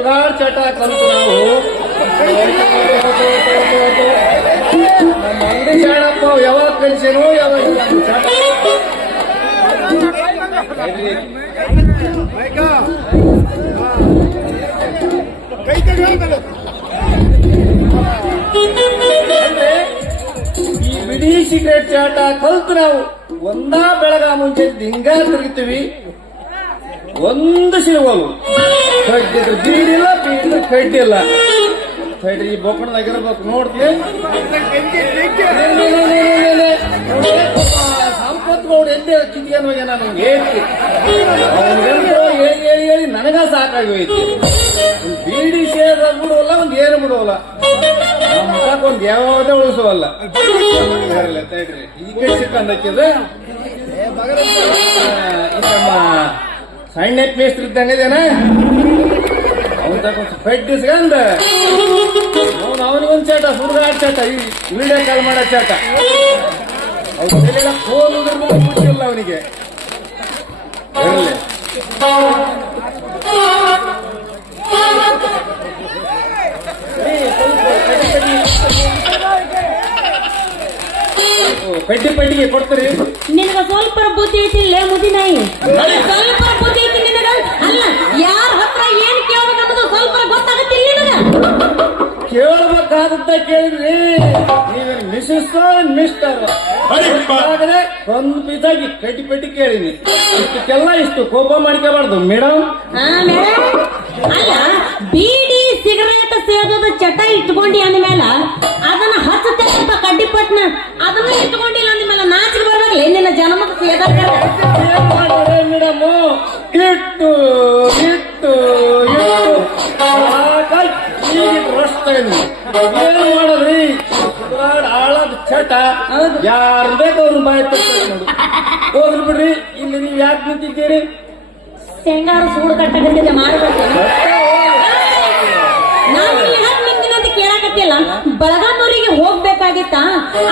ಸುಡುಗಾಡ್ ಚಟ ಕಲ್ತು ನಾವು ನಮ್ಮ ಅಂಗಡಿ ಶಾಣಪ್ಪ ಯಾವಾಗ ಕಲಿಸೇನೋ ಯಾವಾಗ ಚಟ ಅಂದ್ರೆ ಈ ಬಿಡಿ ಸಿಗರೇಟ್ ಚಾಟ ಕಲ್ತು ನಾವು ಒಂದಾ ಬೆಳಗ ಮುಂಚೆ ಹಿಂಗ ತಿರುಗ್ತೀವಿ. ಒಂದು ಸಿಗುವವು ಕಡ್ಡಿದ್ರು ಬೀಡಿಲ್ಲ ಬೀಡಿಲ್ಲ ಕಡ್ಡಿಲ್ಲ ಸೈಡ್ ಈ ಬೊಕ್ಕಣದಾಗಿರ್ಬೇಕು ನೋಡ್ತೀವಿ. ಸಂಪತ್ಗೌಡ ಎದ್ದೆ ಕಿತ್ಕೊಂಡು ಹೋಗ್ಯಾನ ನಮ್ಗೆ ಹೇಳ್ತಿ ಹೇಳಿ ಹೇಳಿ ನನಗ ಸಾಕಾಗಿ ಹೋಯ್ತು. ಬೀಡಿ ಸೇರ ಬಿಡುವಲ್ಲ ಒಂದ್ ಏನು ಬಿಡುವಲ್ಲ ನಮ್ಮಕ್ ಒಂದ್ ಯಾವುದೇ ಉಳಿಸುವಲ್ಲ. ಈಗ ಸಿಕ್ಕಂದಕ್ಕಿದ್ರೆ ನಮ್ಮ ಸಣ್ಣ ಮೇಸ್ತ್ರಿ ಇದ್ದಂಗದೇನ ಅವನ್ ತಗೊಂಡು ಪೆಟ್ಟಿಸ್ಕಂದ ಅವನಿಗೊಂದ್ ಚಟ ಸುಡುಗಾಡ್ ಚಟ ವಿಡಿಯೋ ಕಾಲ್ ಮಾಡೋ ಚಟ ಅವ್ರಿಗೆಲ್ಲ ಫೋನ್ ಗೊತ್ತಿಲ್ಲ ಅವನಿಗೆ. ಪೆಟ್ಟಿ ಪೆಟ್ಟಿಗೆ ಕೊಡ್ತೀರಿ ನಿನಗ ಸ್ವಲ್ಪ ಬುದ್ಧಿ ಐತಿಲ್ಲ ಮುದಿನಾಯಿ, ಸ್ವಲ್ಪ ಬುದ್ಧಿ ಐತಿ ನಿನಗ. ಅಲ್ಲ ಯಾರ ಹತ್ರ ಏನ್ ಕೇಳ್ಬೇಕನ್ನೋದು ಸ್ವಲ್ಪ ಗೊತ್ತಾಗತ್ತಿಲ್ಲ ನಿನಗ. ಕೇಳ್ಬೇಕಾದಂತ ಕೇಳಿದ್ರಿ ನೀವೇನು ಮಿಸಸ್ ಮಿಸ್ಟರ್ ಒಂದ್ ಪೀಸಾಗಿ ಪೆಟ್ಟಿ ಪೆಟ್ಟಿ ಕೇಳಿನಿ. ಇಷ್ಟಕ್ಕೆಲ್ಲ ಇಷ್ಟು ಕೋಪ ಮಾಡ್ಕೋಬಾರ್ದು ಮೇಡಮ್. ಅಲ್ಲ ಬೀಡಿ ಸಿಗರೇಟ್ ಸೇದೋದ ಚಟ ಇಟ್ಕೊಂಡಿ ಅಂದ್ಮೇಲ ಅದನ್ನ ಹಚ್ಚತೇನಂತ ಕಡ್ಡಿಪಟ್ನ ಅದನ್ನ ಇಟ್ಕೊಂಡಿಲ್ಲ ಅಂದ್ಮೇಲೆ ನಾಚಿಗೆ ಬರ್ಬೇಕಲ್ಲ ನಿನ್ನ ಜನ್ಮಕ್ಕೆ ಸೇದಾಕ ಮೇಡಮ್. ಇಟ್ಟು ಇಟ್ಟು ಏನ್ ಮಾಡೋದ್ರಿ ಆಳದ ಚಟ ಯಾರು ಬೇಕು ಅವ್ರನ್ನ ಬಾಯ್ ನೋಡಿ ಹೋಗ್ಲಿ ಬಿಡ್ರಿ. ಇಲ್ಲಿ ನೀವ್ ಯಾಕೆ ನಿಂತಿದ್ದೀರಿ? ಶೇಂಗಾರ ಸೂಡು ಕಟ್ಟಗಂದಿದೆ ಮಾಡ್ಬೇಕು. ನಾನು ನಿಂತಿನಂತ ಕೇಳಕತ್ತಿಲ್ಲ, ಬಳಗಾನೂರಿಗೆ ಹೋಗ್ಬೇಕಾಗಿತ್ತ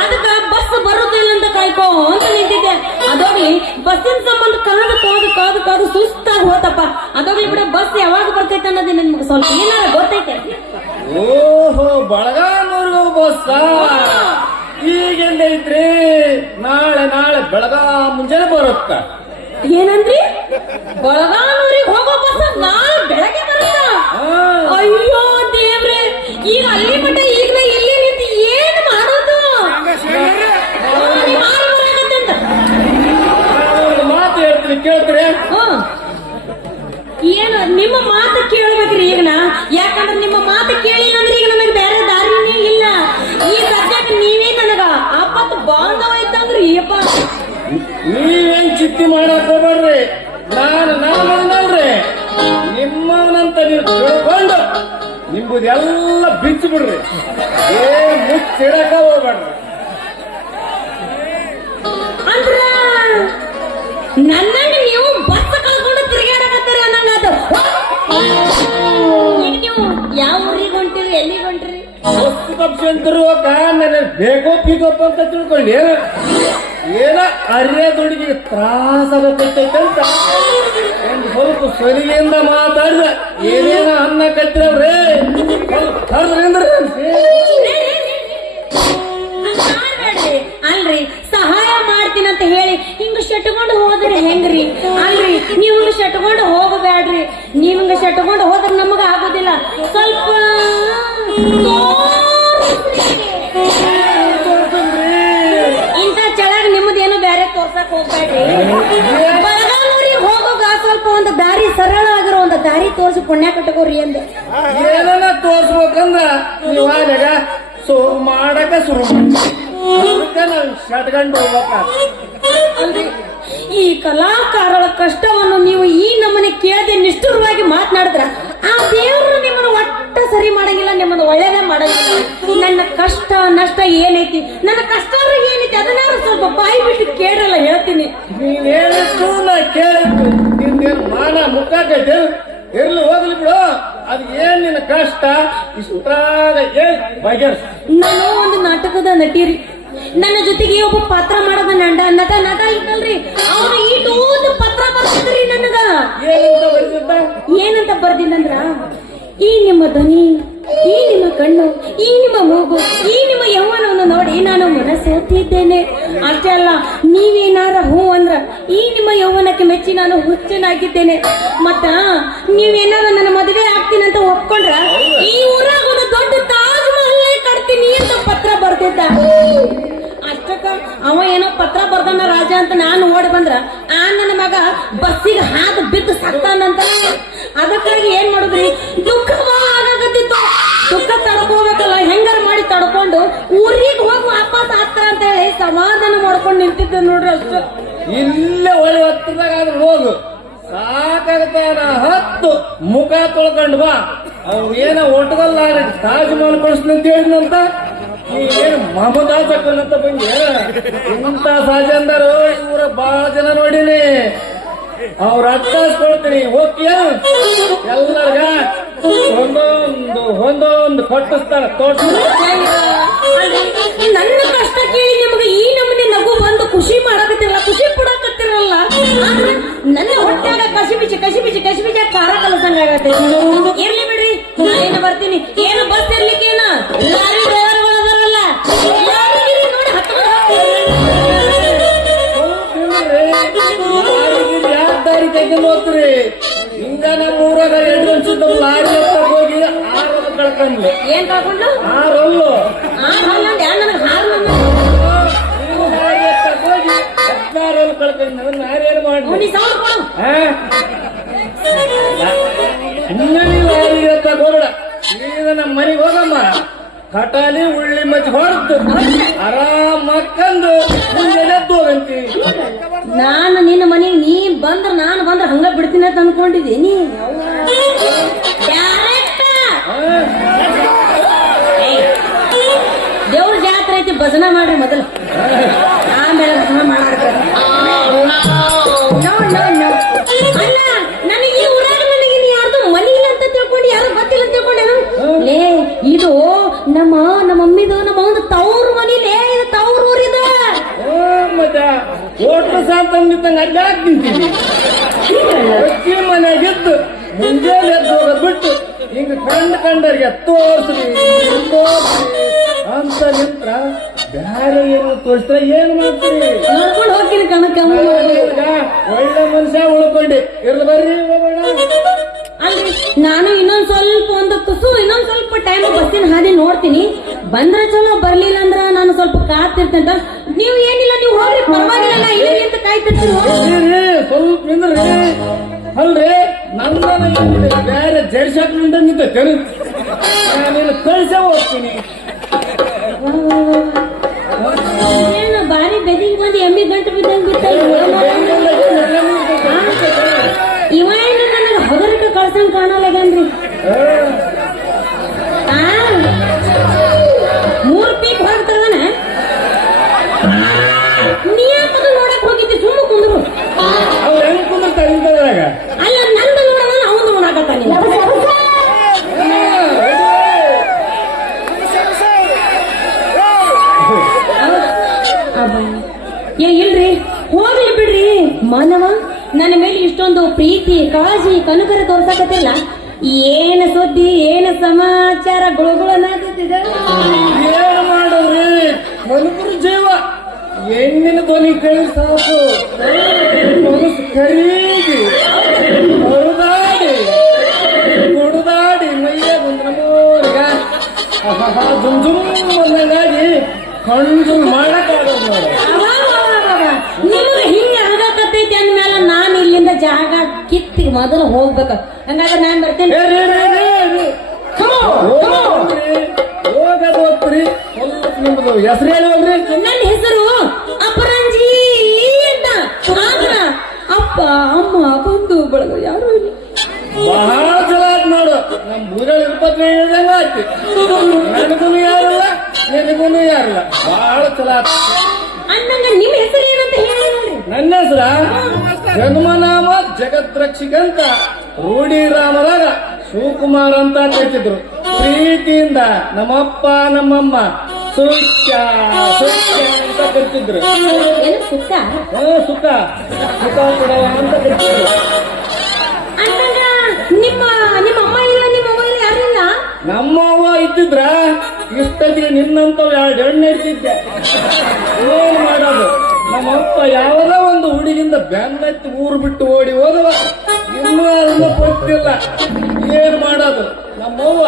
ಅದಕ್ಕ ಬಸ್ ಬರುದಿಲ್ಲ ಅಂತ ಕಾಯ್ಕೋ ಅಂತ ನಿಂತಿದ್ದೆ. ಅದೋಗ್ಲಿ ಬಸ್ಸಿನ ಸಂಬಂಧ ಕಾದು ಕಾದು ಕಾದು ಕಾದು ಸುಸ್ತಾಗಿ ಹೋತಪ್ಪ. ಅದೋಗ್ಲಿ ಬಿಡ ಬಸ್ ಯಾವಾಗ ಬರ್ತೈತೆ ಅನ್ನೋದು ನಿಮ್ಗೆ ಸ್ವಲ್ಪ ಏನಾರ ಗೊತ್ತೈತೆ? ಓಹೋ ಬಳಗಾನೂರ್ಗೂ ಬಸ್ ಈಗೆಲ್ಲೈತ್ರಿ? ನಾಳೆ ನಾಳೆ ಬೆಳಗಾ ಮುಂಜಾನೆ ಬರುತ್ತ. ಏನಂದ್ರಿ? ಬಳಗಾನೂರಿಗೆ ಹೋಗೋ ಬಸ್ ನಾಳೆ ಬೆಳಗ್ಗೆ ಬರುತ್ತ? ಅಯ್ಯೋ ದೇವ್ರೆ, ಈಗ ಅಲ್ಲಿ ಮಟ್ಟ ಈಗ ಇಲ್ಲಿ ನಿಂತು ಏನ್ ಮಾಡೋದು? ಮಾತು ಹೇಳ್ತೀನಿ ಕೇಳ್ತೀರಿ? ಏನು ನಿಮ್ಮ ಮಾತು ಕೇಳ್ಬೇಕ್ರಿ ಈಗನ? ಯಾಕಂದ್ರೆ ನಿಮ್ಮ ಮಾತು ಕೇಳಿಲ್ಲ ಅಂದ್ರೆ ಈಗ ನನಗೆ ಬೇರೆ ದಾರಿನೇ ಇಲ್ಲ. ಈ ಸದ್ಯಕ್ಕೆ ನೀವೇ ನನಗ ಆಪತ್ತು ಬಾಂಧವ ಇದ್ದಂಗ್ರಿ. ಅಪ್ಪ ನೀವೇನ್ ಚಿತ್ತಿ ಮಾಡಕ್ ಹೋಗ್ಬೇಡ್ರಿ. ನಾನಲ್ರಿ ನಿಮ್ಮವನಂತ ನೀವು ತಿಳ್ಕೊಂಡು ನಿಂಬುದೆಲ್ಲ ಬಿಚ್ಚಿ ಬಿಡ್ರಿ. ಮುಚ್ಚಿಡಕ ಹೋಗ್ಬೇಡ್ರಿ. ಅಂದ್ರ ನನ್ನಂಗ ನೀವು ಬಸ್ ಕಳ್ಕೊಂಡು ತಿರುಗಾಡಕತ್ತೀರಿ ಅನ್ನಂಗಾದ. ಈಗ ನೀವು ಯಾವ ಊರಿಗೆ ಹೊಂಟಿರಿ, ಎಲ್ಲಿಗೆ ಹೊಂಟ್ರಿ? ವಸ್ತು ತಪ್ಪಿಸಿರುವಾಗ ನನಗೆ ಬೇಕೋ ಪಿಕಪ್ ಅಂತ ತಿಳ್ಕೊಂಡಿ ಏನ ಅರ್ಯ ದುಡಿಗೆ ತ್ರಾಸಾಗತ್ತೈತಂತ ಒಂದು ಸ್ವಲ್ಪ ಸರಿಗೆಯಿಂದ ಮಾತಾಡಿದ ಏನೇನ ಅನ್ನ ಕಟ್ಟಿರವ್ರಿ ಅಲ್ರಿ ಸಹಾಯ ಮಾಡ್ತೀನಂತ ಹೇಳಿ ಹಿಂಗ ಶಟ್ಕೊಂಡು ಹೋದ್ರಿ ಹೆಂಗ್ರಿ? ಅಲ್ರಿ ನೀವು ಹಿಂಗ ಶಟ್ಕೊಂಡು ಹೋಗಬೇಡ್ರಿ. ನೀವ್ ಹಿಂಗ ಶಟ್ಕೊಂಡು ಹೋದ್ರೆ ನಮಗ ಆಗೋದಿಲ್ಲ. ಸ್ವಲ್ಪ ಇಂಥ ಚಳಗ ನಿಮ್ಮದೇನು ಬೇರೆ ತೋರ್ಸಕ್ ಹೋಗ್ಬೇಡ್ರಿ. ಬಳಗಾನೂರಿಗೆ ಹೋಗೋಗ ಸ್ವಲ್ಪ ಒಂದು ದಾರಿ ಸರಳ ಆಗಿರೋ ಒಂದು ದಾರಿ ತೋರ್ಸಿ ಪುಣ್ಯ ಕಟ್ಟಕೋರಿ ಅಂದೆ. ಏನನ್ನ ತೋರ್ಸ್ಬೇಕಂದ್ರ ನೀವು ಆಗ ಮಾಡಕ ಶುರು ಅದಕ್ಕೆ ನಾವು ಶಟ್ಕೊಂಡು ಹೋಗ್ಬೇಕ. ಈ ಕಲಾಕಾರರ ಕಷ್ಟವನ್ನು ನೀವು ಈ ನಮ್ಮನೆ ಕೇಳದೆ ನಿಷ್ಠುರವಾಗಿ ಮಾತನಾಡಿದ್ರ ಆ ದೇವರು ನಿಮ್ಮನ್ನು ಒಟ್ಟ ಸರಿ ಮಾಡಂಗಿಲ್ಲ, ನಿಮ್ಮನ್ನು ಒಳ್ಳೇದೇ ಮಾಡಂಗಿಲ್ಲ. ನನ್ನ ಕಷ್ಟ ನಷ್ಟ ಏನೈತಿ, ನನ್ನ ಕಷ್ಟ ಏನೈತಿ ಅದನ್ನಾರು ಸ್ವಲ್ಪ ಬಾಯಿ ಬಿಟ್ಟು ಕೇಳಲ್ಲ ಹೇಳ್ತೀನಿ. ನೀನ್ ಹೇಳಿದ್ದು ನಾ ಕೇಳಿದ್ದು ನಿನ್ನೇನು ಮಾನ ಮುಕ್ಕಾಕೈತೆ ಇರ್ಲಿ ಹೋಗ್ಲಿ ಬಿಡು. ಅದ್ ಏನ್ ನಿನ್ನ ಕಷ್ಟ ಇಷ್ಟಾಗ ಬಗೆಹರಿಸ. ನಾನು ಒಂದು ನಾಟಕದ ನಟಿರಿ. ನನ್ನ ಜೊತೆಗೆ ಒಬ್ಬ ಪಾತ್ರ ಮಾಡೋದ ನಟ ಇದ್ದಲ್ರಿ, ಅವನು ಇಟೋದು ಪತ್ರ ಬರ್ತಿದ್ರಿ ನನಗ. ಏನಂತ ಬರ್ದಿದ್ದಂದ್ರ, ಈ ನಿಮ್ಮ ಧ್ವನಿ, ಈ ನಿಮ್ಮ ಕಣ್ಣು, ಈ ನಿಮ್ಮ ಮೂಗು, ಈ ನಿಮ್ಮ ಯೌವನವನ್ನು ನೋಡಿ ನಾನು ಮನಸ್ಸೋತಿದ್ದೇನೆ. ಅಷ್ಟೇ ಅಲ್ಲ, ನೀವೇನಾರ ಹೂ ಅಂದ್ರ ಈ ನಿಮ್ಮ ಯೌವನಕ್ಕೆ ಮೆಚ್ಚಿ ನಾನು ಹುಚ್ಚನಾಗಿದ್ದೇನೆ. ಮತ್ತ ನೀವೇನಾರ ನನ್ನ ಮದುವೆ ಆಗ್ತೀನಿ ಅಂತ ಒಪ್ಕೊಂಡ್ರ ಈ ಊರಾಗ ಒಂದು ದೊಡ್ಡ ತಾಜ್ ಮಹಲ್ ಕಟ್ತೀನಿ ಅಂತ ಪತ್ರ ಬರ್ತಿದ್ದ. ಅಷ್ಟಕ್ಕ ಅವ ಏನೋ ಪತ್ರ ಬರ್ದಾನ ರಾಜ ಅಂತ ನಾನು ಓಡಿ ಬಂದ್ರ ಆ ನನ್ನ ಮಗ ಬಸ್ಸಿಗೆ ಹಾದು ಬಿದ್ದು ಸತ್ತಾನಂತ. ಅದಕ್ಕಾಗಿ ಏನ್ ಮಾಡುದ್ರಿ, ದುಃಖ ಆಗತ್ತಿತ್ತು. ದುಃಖ ತಡ್ಕೋಬೇಕಲ್ಲ, ಹೆಂಗಾರ ಮಾಡಿ ತಡ್ಕೊಂಡು ಊರಿಗೆ ಹೋಗಿ ವಾಪಸ್ ಆಗ್ತಾರ ಅಂತ ಹೇಳಿ ಸಮಾಧಾನ ಮಾಡ್ಕೊಂಡು ನಿಂತಿದ್ದೆ ನೋಡ್ರಿ. ಅಷ್ಟು ಇಲ್ಲೇ ಒಳ್ಳೆ ಹತ್ತದಾಗ ಆದ್ರೆ ಹೋಗು, ಸಾಕಾಗತ್ತಾನ ಹತ್ತು ಮುಖ ತೊಳ್ಕೊಂಡು ಬಾ. ಅವ್ ಏನ ಒಟ್ಟದಲ್ಲ ತಾಜ್ ಮಹಲ್ ಕಳಿಸ್ತೀನಿ ಅಂತ ಹೇಳಿದ್ನಂತ, ನೀವೇನು ಮಮತಾಜ್ ಹಾಕೋನಂತ ಬಂದಿ. ಇಂಥ ಸಾಜಂದರು ಇವರ ಬಹಳ ಜನ ನೋಡಿನಿ. ಅವ್ರ ಅಟ್ಟಾಸ್ಕೊಳ್ತೀನಿ, ಹೋಗ್ತೀಯ ಎಲ್ಲರಿಗ ಒಂದೊಂದು ಕೊಟ್ಟಿಸ್ತಾರ, ತೋರಿಸ್ತಾರ. ನನ್ನ ಕಷ್ಟ ಕೇಳಿ ನಿಮಗೆ ಈ ನಮೂನೆ ನಗು ಬಂದು ಖುಷಿ ಮಾಡಕತ್ತಿರಲ್ಲ, ಖುಷಿ ಪಡಕತ್ತಿರಲ್ಲ. ಆದ್ರೆ ನನ್ನ ಹೊಟ್ಟಾಗ ಕಸಿ ಬಿಚ್ಚಿ ಖಾರ ಕಲಸಂಗ ಆಗತ್ತೆ. ಇರ್ಲಿ ಬಿಡ್ರಿ, ಏನು ಬರ್ತೀನಿ. ಏನು ಬಸ್ ಇರ್ಲಿಕ್ಕೇನ ಲಾರಿ ಡ್ರೈವರ್ಗಳದಾರಲ್ಲ, ಲಾರಿಗಿರಿ ನೋಡಿ ಯಾರ ದಾರಿ ತೆಗೆದು ಹೋಗ್ತೀರಿ? ಹಿಂಗ ನಮ್ಮ ಊರಾಗ ಎಂಟ್ರೆನ್ಸ್ ಲಾರಿ ಹೋಗಿ 6 ಕಳ್ಕೊಂಡ್ಲಿ. ಏನ್ ಕಳ್ಕೊಂಡು 6 ನನಗೆ ಹಾರು ಹೋಗಿ 16 ಕಳ್ಕೊಂಡು ನಾನೇನು ಮಾಡಿ ನೀ ಸೌಂಡ್ ಕೊಡು. ಇನ್ನ ನೀವು ಹೋಗಬೇಡ, ಈಗ ನಮ್ಮ ಮನೆಗೆ ಹೋಗಮ್ಮ. ಕಟಾಲಿ ಉಳ್ಳಿ ಮಚ್ಚಿ ಹೊರತು ಆರಾಮ್ ಮಕ್ಕಂದು ಮುಂಜಾನೆ ಎದ್ದು ಹೋಗಂತಿ. ನಾನು ನಿನ್ನ ಮನೆಗೆ ನೀ ಬಂದ್ರ ನಾನು ಬಂದ್ರ ಹಂಗ ಬಿಡ್ತೀನಿ ಅಂತ ಅನ್ಕೊಂಡಿದ್ದೀನಿ. ದೇವ್ರ ಜಾತ್ರೆ ಐತಿ, ಭಜನ ಮಾಡ್ರಿ ಮೊದಲು, ಆಮೇಲೆ ಭಜನ ಮಾಡ್ತಾರೆ. ಅಲ್ಲ, ನನಗೆ ಈ ಊರಾಗ ನನಗೆ ಯಾರ್ದು ಮನಿ ಇಲ್ಲ ಅಂತ ತಿಳ್ಕೊಂಡು, ಯಾರು ಗೊತ್ತಿಲ್ಲ ಅಂತ ತಿಳ್ಕೊಂಡೇನು? ಲೇ, ಇದು ನಮ್ಮ ಮಮ್ಮಿದು, ನಮ್ಮ ಒಂದು ತವ್ರ ಮನಿಲೇ, ಇದು ತವ್ರ ಊರಿದ. ಮತ್ತೆ ಓಟ್ಲು ಸಾಂತಂಗಿದ್ದಂಗ ಅಲ್ಲಿ ಯಾಕೆ ನಿಂತೀನಿ? ಪ್ರತಿ ಮನೆಯಾಗಿದ್ದು ಮುಂಜಾನೆ ಎದ್ದು ಹೋಗೋದ್ ಬಿಟ್ಟು ಹಿಂಗ ಕಂಡರಿಗೆ ತೋರ್ಸ್ರಿ ಅಂತ ನಿಂತ್ರ ಬ್ಯಾರೆ ಏನು ತೋರಿಸ್ತಾರೆ ಏನ್ ಮಾಡ್ತೀರಿ? ನೋಡ್ಕೊಂಡು ಹೋಗ್ತೀನಿ ಕಣಕ್ಕ. ಒಳ್ಳೆ ಮನುಷ್ಯ ಉಳ್ಕೊಂಡಿ ಇರ್ಲಿ, ಬರ್ರಿ ಹೋಗೋಣ. ಅಲ್ರಿ, ನಾನು ಇನ್ನೊಂದ್ ಸ್ವಲ್ಪ ಟೈಮ್ ಬಸ್ಸಿನ ಹಾದಿ ನೋಡ್ತೀನಿ. ಬಂದ್ರೆ ಚಲೋ, ಬರ್ಲಿಲ್ಲ ಅಂದ್ರ ನಾನು ಸ್ವಲ್ಪ ಕಾತಿರ್ತೇನೆ. ನೀವು ಏನಿಲ್ಲ, ನೀವು ಹೋಗ್ರಿ, ಪರವಾಗಿಲ್ಲ, ಇಲ್ಲಿ ಅಂತ ಕಾಯ್ತಿರ್ತೀರಿ. ಸ್ವಲ್ಪ ನಿಂದ್ರಿ. ಅಲ್ರಿ, ನನ್ನ ಬೇರೆ ಜಡ್ಸಾಕ್ ನಿಂದಂಗಿದ್ದ ನಾನು ಕಳ್ಸ ಹೋಗ್ತೀನಿ. ಏನು ಬಾರಿ ಬೆದಿಗೆ ಬಂದು ಎಮ್ಮಿ ಗಂಟು ಬಿದ್ದಂಗ್ ಬಿಟ್ಟ. ಇವ ಏನು ನನಗೆ ಹಗರಕ್ಕೆ ಕಳ್ಸಂಗ್ ಕಾಣಲ್ಲಗನ್ರಿ. 3 ಪೀಕ್ ಹೊರಗ್ತದನ. ನೀ ಯಾಕದು ನೋಡಕ್ ಹೋಗಿದ್ದಿ? ಸುಮ್ಮ ಕುಂದ್ರು. ಅವ್ರು ಹೆಂಗ್ ಕುಂದಿರ್ತಾರೆ ಇಂಥದ್ರಾಗ? ಅಲ್ಲ, ನಂದು ನೋಡೋಣ, ಅವನು ನೋಡಕತ್ತಾನೆ. ಇಲ್ರಿ, ಹೋಗ್ಲಿ ಬಿಡ್ರಿ. ಮಾನವ ನನ್ನ ಮೇಲೆ ಇಷ್ಟೊಂದು ಪ್ರೀತಿ, ಕಾಳಜಿ, ಕನುಕರ ತೋರ್ಸಕತ್ತಿಲ್ಲ. ಏನ ಸುದ್ದಿ, ಏನ ಸಮಾಚಾರ ಗುಳುಗುಳನಾಗುತ್ತಿದೆ? ಏನ್ ಮಾಡೋದ್ರಿ, ಮನುಕರ ಜೀವ ಹೆಣ್ಣಿನ ಧ್ವನಿ ಕೇಳಿ ಸಾಕು ಮನಸ್ಸು ಕರೀಗಿ ಹೊರದಾಡಿ ಕುಡ್ದಾಡಿ ಮೈಯ ಬಂದ ನಮ್ಮೂರಿಗ ಜುಮ್ ಜುಮ್ ಬಂದಂಗಾಗಿ ಕಣ್ಣು ಮಾಡಕ್ಕಾಗೋದು ನೋಡಿ. ನಿಮ್ಗೆ ಹಿಂಗ ಆಗಕತ್ತೈತಿ ಅಂದ್ಮೇಲೆ ನಾನು ಇಲ್ಲಿಂದ ಜಾಗ ಕಿತ್ತಿಗೆ ಮೊದಲು ಹೋಗ್ಬೇಕು. ಹಂಗಾದ್ರೆ ನಾನ್ ಬರ್ತೇನೆ. ಹೋಗೋದು ಹೋಗ್ತೀರಿ, ಸ್ವಲ್ಪ ನಿಮ್ದು ಹೆಸರು ಹೇಳಿ ಹೋಗ್ರಿ. ನನ್ನ ಹೆಸರು ಅಪರಂಜಿ ಅಂತ. ಆದ್ರ ಅಪ್ಪ ಅಮ್ಮ ಬಂಧು ಬಳಗ ಯಾರು ಇಲ್ಲ. ಬಹಳ ಚಲೋ ಆಯ್ತು ನೋಡು, ನಮ್ ಊರಲ್ಲಿ 25 ಹೇಳ್ದಂಗ ಆಯ್ತು. ನನಗೂ ಯಾರಲ್ಲ, ನಿನಗೂ ಯಾರಲ್ಲ, ಬಹಳ ಚಲೋ ಆಯ್ತು. ಅಂದಂಗ ನಿಮ್ ಹೆಸರು ಏನಂತ ಹೇಳಿ ನೋಡ್ರಿ. ನನ್ನ ಹೆಸರ ಜನ್ಮನಾಮ ಜಗದ್ರಕ್ಷಿಕಂತ ರೂಢಿ ರಾಮರಾಗ ಶಿವಕುಮಾರ್ ಅಂತ ಕರಿತಿದ್ರು. ಪ್ರೀತಿಯಿಂದ ನಮ್ಮಪ್ಪ ನಮ್ಮಮ್ಮ ಸುಖ ಅಂತ ಕರಿತಿದ್ರು. ಏನು ಸುಖ? ಸುಖ ಕೊಡವ ಅಂತ ಕರಿತಿದ್ರು. ಅಂದಂಗ ನಿಮ್ಮ ಅಮ್ಮ ಇಲ್ಲ, ನಿಮ್ಮ ಅವ್ವ ಇಲ್ಲ, ಯಾರು ಗೊತ್ತಿದ್ರ ಇಷ್ಟೊತ್ತಿಗೆ ನಿನ್ನಂತವ್ 2 ಹೆಣ್ಣು ಹಿಡ್ತಿದ್ದೆ. ಏನ್ ಮಾಡೋದು, ನಮ್ಮಪ್ಪ ಯಾವದೋ ಒಂದು ಹುಡುಗಿಂದ ಬೆನ್ನತ್ತಿ ಊರು ಬಿಟ್ಟು ಓಡಿ ಹೋದವ, ಇನ್ನೂ ಅದನ್ನ ಗೊತ್ತಿಲ್ಲ. ಏನ್ ಮಾಡೋದು, ನಮ್ಮವ್ವ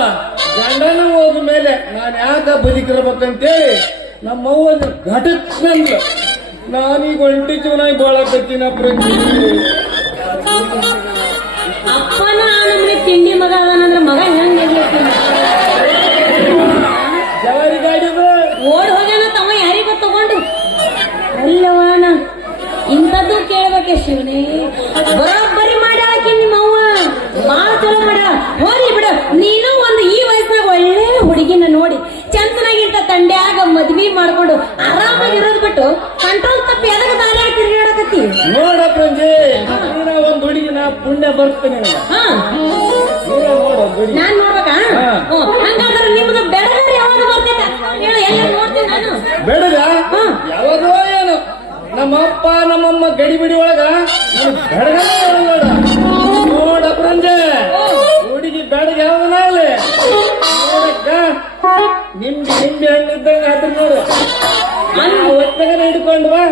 ಗಂಡನ ಹೋದ ಮೇಲೆ ನಾನು ಯಾಕ ಬದುಕಿರ್ಬೇಕಂತೇಳಿ ನಮ್ಮವ್ವನ ಘಟಕ್ನಂದು ನಾನೀಗ ಒಂಟಿ ಜೀವನಾಗಿ ಬಾಳಕತ್ತೀನ. ಅಪ್ಪನ ನಮ್ಗೆ ತಿಂಡಿ ಮಗ ಅದಾನಂದ್ರ ಮಗ ಹೆಂಗ್ ಜವಾರಿ ಗಾಡಿದು ಓಡ್ ಹೋಗ್ಯಾನ ತಮ್ಮ ಯಾರಿಗ ತಗೊಂಡು ಅಲ್ಲವಾನ ಇಂಥದ್ದು ಕೇಳ್ಬೇಕೆ ಶಿವನೇ. ಬರೋಬ್ಬರಿ ಮಾಡ್ಯಾಳಕಿ ನಿಮ್ಮವ್ವ ಬಾಳ ಚಲೋ ಮಾಡ್ಯಾಳ. ಹೋರಿ ಬಿಡ, ನೀನು ಒಂದು ಈ ವಯಸ್ಸಿನಾಗ ಒಳ್ಳೆ ಹುಡುಗಿನ ನೋಡಿ ಚಂದನಾಗಿಂತ ತಂಡ್ಯಾಗ ಮದ್ವಿ ಮಾಡ್ಕೊಂಡು ಆರಾಮಾಗಿರೋದ್ ಬಿಟ್ಟು ಕಂಟ್ರೋಲ್ ತಪ್ಪಿ ಎದಕ್ಕೆ ದಾರಿ ತಿರುಗಾಡಕತ್ತಿ. ನೋಡ ಪ್ರಂಜಿ, ನೀನ ಒಂದ್ ಹುಡುಗಿನ ಪುಣ್ಯ ಬರ್ತೇನೆ. ನಾನ್ ನೋಡ್ಬೇಕಾ? ಹಂಗಾದ್ರೆ ನಿಮ್ದು ಬೆಳಗಾರ ಯಾವಾಗ ಬರ್ತೈತ ಹೇಳು, ಎಲ್ಲ ನೋಡ್ತೀನಿ ನಾನು. ಬೆಳಗ ಯಾವಾಗೋ ಏನು ನಮ್ಮಪ್ಪ ನಮ್ಮಮ್ಮ ಗಡಿಬಿಡಿ ಒಳಗ ಬೆಳಗ ನೋಡ ಪ್ರಂಜೆ, ಹುಡುಗಿ ಬೆಳಗ ಯಾವನಾಗ್ಲಿ ನೋಡಕ್ಕ ನಿಂಬೆ ಹಣ್ಣಿದ್ದಂಗ ಅದ್ರ ನೋಡು. ಒತ್ತಗನ ಹಿಡ್ಕೊಂಡು ಬಾ,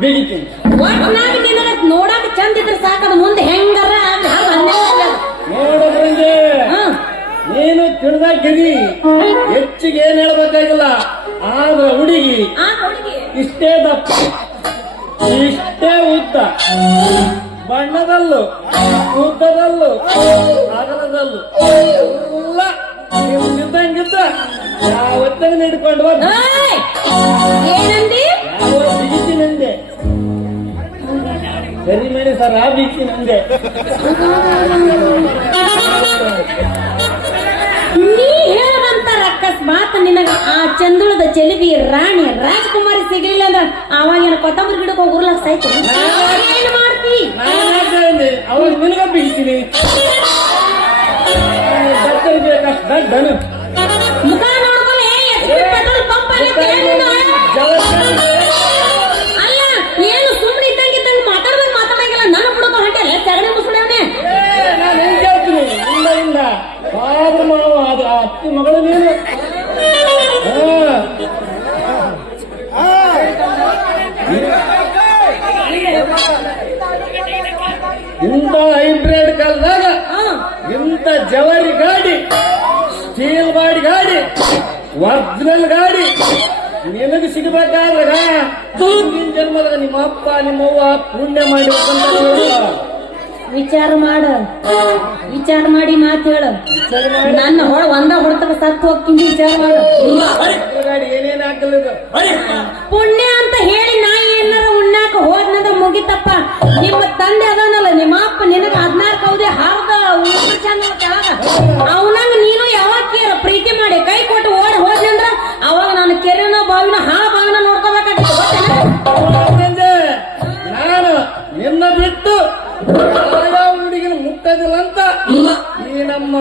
ಬಿಗಿತೀನಿ. ಒಟ್ನಾಗ ನಿನಗ ನೋಡಾಕ ಚಂದ ಇದ್ರೆ ಸಾಕದ, ಮುಂದೆ ಹೆಂಗಾರ ನೋಡ ಪ್ರಂಜೆ, ನೀನು ತಿಳಿದಾಕಿದಿ, ಹೆಚ್ಚಿಗೆ ಏನ್ ಹೇಳ್ಬೇಕಾಗಿಲ್ಲ. ಆದ್ರ ಹುಡುಗಿ ಇಷ್ಟೇ ದಪ್ಪ, ಇಷ್ಟೇ ಉದ್ದ, ಬಣ್ಣದಲ್ಲೂ ಉದ್ದದಲ್ಲೂ ಅಗಲದಲ್ಲೂ ಎಲ್ಲ ನೀವು ಇದ್ದಂಗಿದ್ದ ಯಾವತ್ತಂಗ ಹಿಡ್ಕೊಂಡು ಬಾ. ಏನಂದಿ? ಯಾವ ಬಿಗಿಸಿ ನಂದೆ ಸರಿ ಮಾಡಿ ಸರ್, ಆ ಬಿಗಿಸಿ ನಂದೆ. ನೀ ಹೇಳದಂತ ಅಕಸ್ಮಾತ್ ನಿನಗ ಆ ಚಂದುಳದ ಚೆಲಿವಿ ರಾಣಿ ರಾಜಕುಮಾರಿ ಸಿಗ್ಲಿಲ್ಲ ಅಂದ್ರ ಅವಾಗೇನ ಕೊತ್ತಂಬರಿ ಗಿಡಕ್ಕೆ ಹೋಗಿ ಉರ್ಲಕ್ ಸಾಯ್ತು. ಏನ್ ಮಾಡ್ತಿ? ಅವಾಗ ನಿನಗ ಬಿಗಿತೀನಿ. ಬೇಕಷ್ಟು ಮುಖ ನೋಡ್ಕೊಳ್ಳಿ, ಪೆಟ್ರೋಲ್ ಪಂಪ್ ಅಲ್ಲ. ಏನು ಸುಮ್ಮನೆ ಇದ್ದಂಗಿದ್ದಂಗೆ ಮಾತಾಡಂಗಿಲ್ಲ. ನನ್ನ ಬಿಡಕ ಹೊಂಟೆ ಸಗಣಿ ಮುಸುಳವನೇ. ನಾನು ಹೆಂಗ್ ಕೇಳ್ತೀನಿ ಇಲ್ಲ ಆದ್ರೂ ಮಾಡುವ ಅದು ಆ ಅತ್ತಿ ಮಗಳು ನೀನು. ಇಂಥ ಹೈಬ್ರಿಡ್ ಕಾಲದಾಗ ಇಂಥ ಜವಾರಿ ಗಾಡಿ, ಸ್ಟೀಲ್ ಗಾಡಿ, ಒರಿಜಿನಲ್ ಗಾಡಿ ನಿನಗೆ ಸಿಗಬೇಕಾದ್ರ ಹಿಂದಿನ ಜನ್ಮದಾಗ ನಿಮ್ಮ ಅಪ್ಪ ನಿಮ್ಮವ್ವ ಪುಣ್ಯ ಮಾಡಿರ್ಬೇಕಂತ ವಿಚಾರ ಮಾಡಿ ಮಾತು ಹೇಳು. ನನ್ನ ಒಂದ ಹೊಡ್ತಕ ಸತ್ತು ಹೋಗ್ತೀನಿ. ವಿಚಾರ ಮಾಡು. ಗಾಡಿ ಏನೇನ್ ಹಾಕಲಿದ ಪುಣ್ಯ ಅಂತ ಹೇಳಿ ನಾ ಏನಾರ ಉಣ್ಣಾಕ ಹೋದ್ನದ ಮುಗಿತಪ್ಪ. ನಿಮ್ಮ ತಂದೆ ಅದಾನಲ್ಲ, ನಿಮ್ಮ ಅಪ್ಪ ನಿನಗ 14 ಕೌದೆ ಹಾರ್ದ ಉಳ್ಳ ಚಂದ ಕೆಳಗ ಅವನಂಗ ನೀನು ಯಾವಾಗ ಪ್ರೀತಿ ಮಾಡಿ ಕೈ ಕೊಟ್ಟು ಓಡಿ ಹೋದ್ನಂದ್ರ ಅವಾಗ ನಾನು ಕೆರೆನ ಬಾವಿನ ಬಾವಿನ ನೋಡ್ಕೋಬೇಕಾಗಿತ್ತು. ನಾನು ನಿನ್ನ ಬಿಟ್ಟು ಯಾವ ಹುಡುಗಿನ ಮುಟ್ಟದಿಲ್ಲ ಅಂತ ಈ ನಮ್ಮ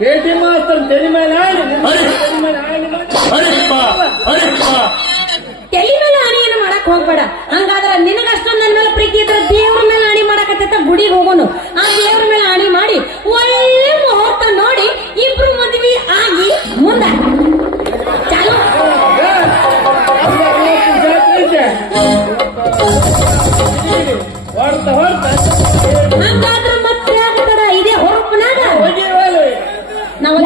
ಪೇಟಿ ಮಾಸ್ತರ್ ತಲೆ ಮೇಲೆ ತಲೆ ಮೇಲೆ ಆಣಿಯನ್ನು ಮಾಡಕ್ ಹೋಗ್ಬೇಡ. ಹಂಗಾದ್ರೆ ನಿನಗಷ್ಟೊಂದು ನನ್ನ ಮೇಲೆ ಪ್ರೀತಿ ಇದ್ರೆ ದೇವ್ರ ಮೇಲೆ ಆಣಿ ಮಾಡಕತ್ತ ಗುಡಿಗೆ ಹೋಗೋನು. ಆ ದೇವ್ರ ಮೇಲೆ ಆಣಿ ಮಾಡಿ ಒಳ್ಳೆ ಮುಹೂರ್ತ ನೋಡಿ ಇಬ್ರು ಮದ್ವಿ ಆಗಿ ಮುಂದ ಚಾಲು. ಹಂಗಾದ್ರೆ ಮತ್ತೆ ಆಗ್ತದ ಇದೇ ಹೊರಪನಾಗ ನಾವು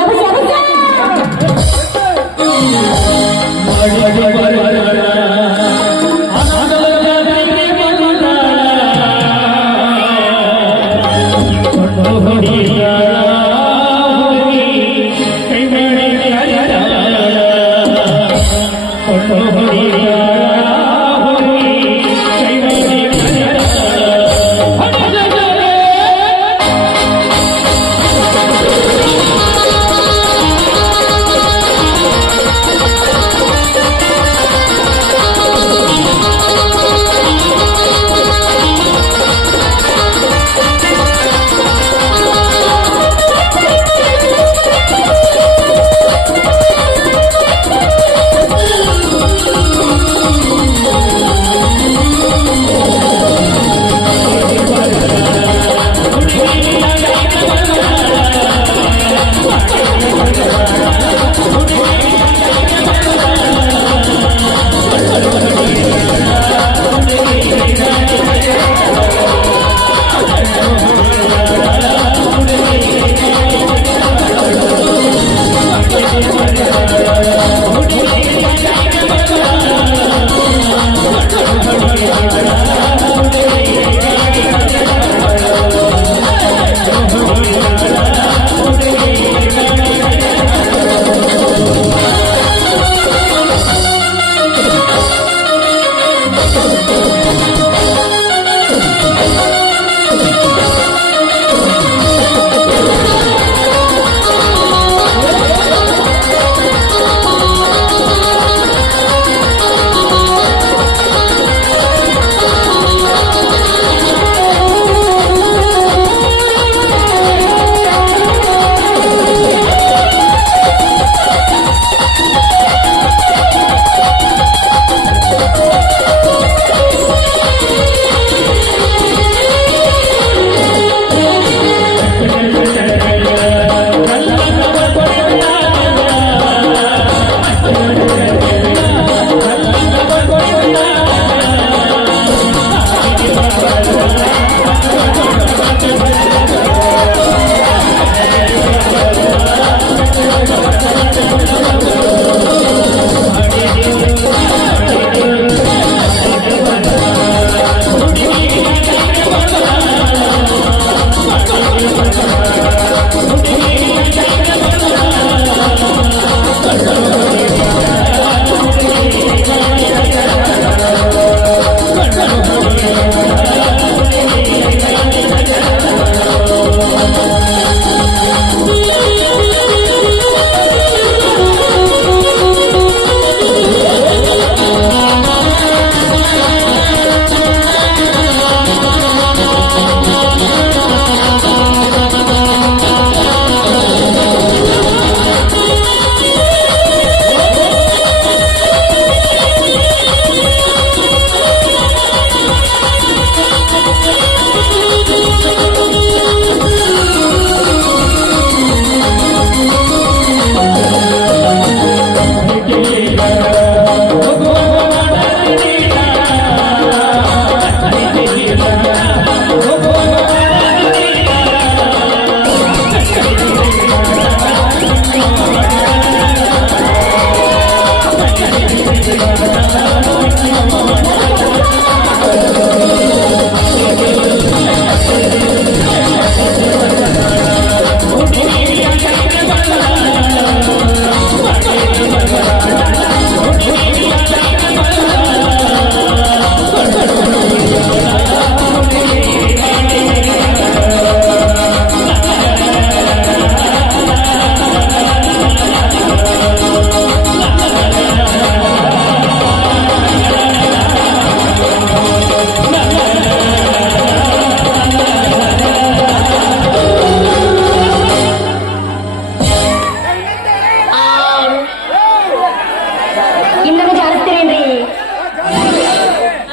ಇನ್ನೊಮ್ಮೆ ಜಾಡಿಸ್ತೀರೇನ್ರಿ?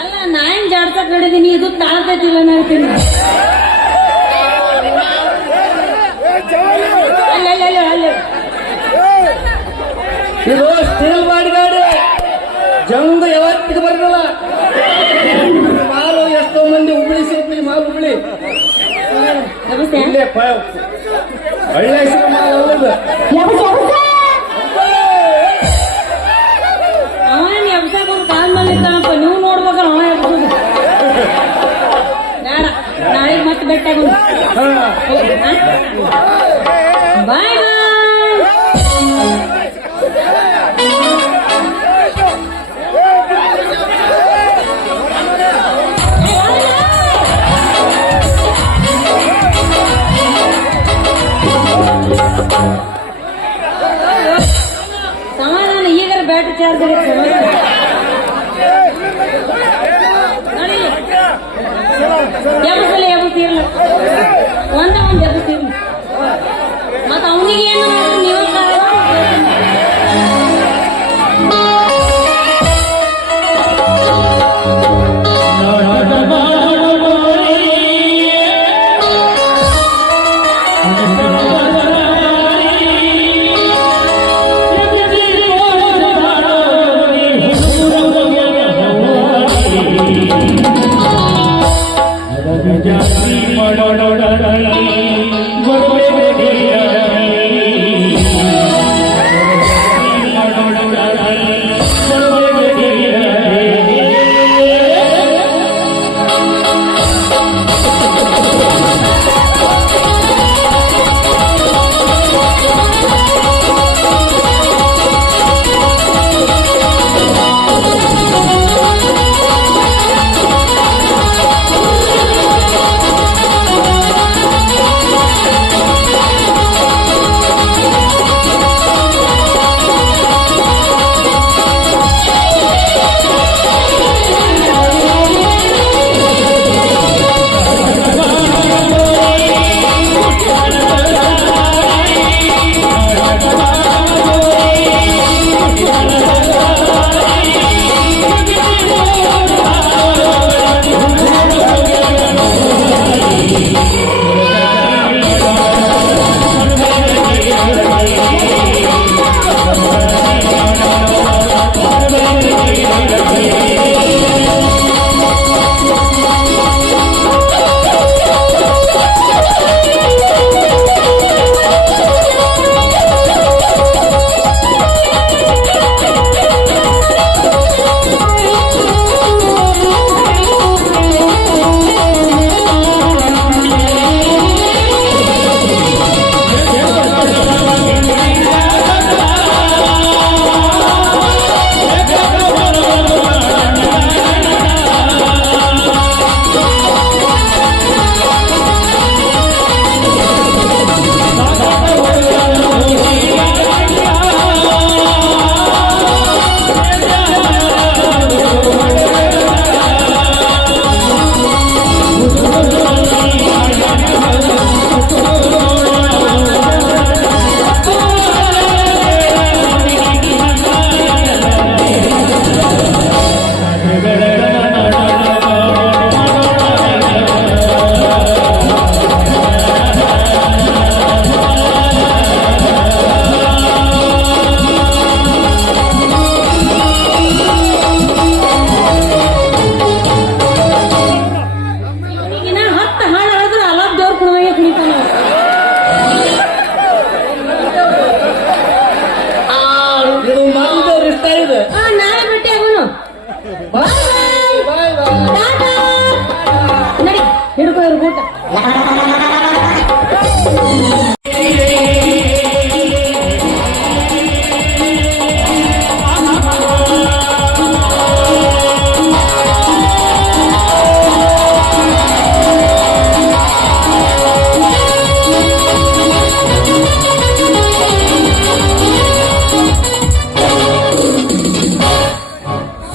ಅಲ್ಲ ನಾ ಹೆಂಗ್ ಜಾಡ್ಸಕ್ ಹಿಡಿದೀನಿ ಇದು ತಾಳ್ತೈತಿಲ್ಲ ಹೇಳ್ತೀನಿ ಅಲ್ಲ ಅಲ್ಲ ಅಲ್ಲ ಅಲ್ಲ ಇದು ಸ್ಟೀಲ್ ಬಾಡಿಗಾಡಿ ಜಂಗ ಯಾವತ್ತಿಗೆ ಬರಲ್ಲ. ಮಾಲು ಎಷ್ಟೋ ಮಂದಿ ಉಗುಳಿ ಸೇರ್ತೀವಿ, ಮಾಲು ಉಗುಳಿ ನಮಸ್ತೆ ಇಲ್ಲೇ ಒಳ್ಳೆ ಹೆಸರು ಮಾಲು ಅಲ್ಲದ. ಅವನ್ ಎಬ್ಸಾಕ ಒಂದು ಕಾಲ್ ಮೇಲೆ ಇರ್ತಾನಪ್ಪ, ನೀವು ನೋಡ್ಬೇಕಲ್ಲ ಅವ ಎಬ್ಸೋದು ಬೇಡ. ನಾಳೆ ಮತ್ತೆ ಬೆಟ್ಟಾಗ ಬಾಯ್ ಬಾಯ್. ಸಮಾಧಾನ ಈಗಾರ ಬ್ಯಾಟ್ರಿ ಚಾರ್ಜ್ ನೋಡಿ ಎಬ್ಸಲ್ಲ ಎಬ್ಸಿರ್ಲ ಒಂದ ಒಂದ್ ಎಬ್ಸಿರ್ಲಿ ಮತ್ತ ಅವನಿಗೆ ಏನು ನೀವು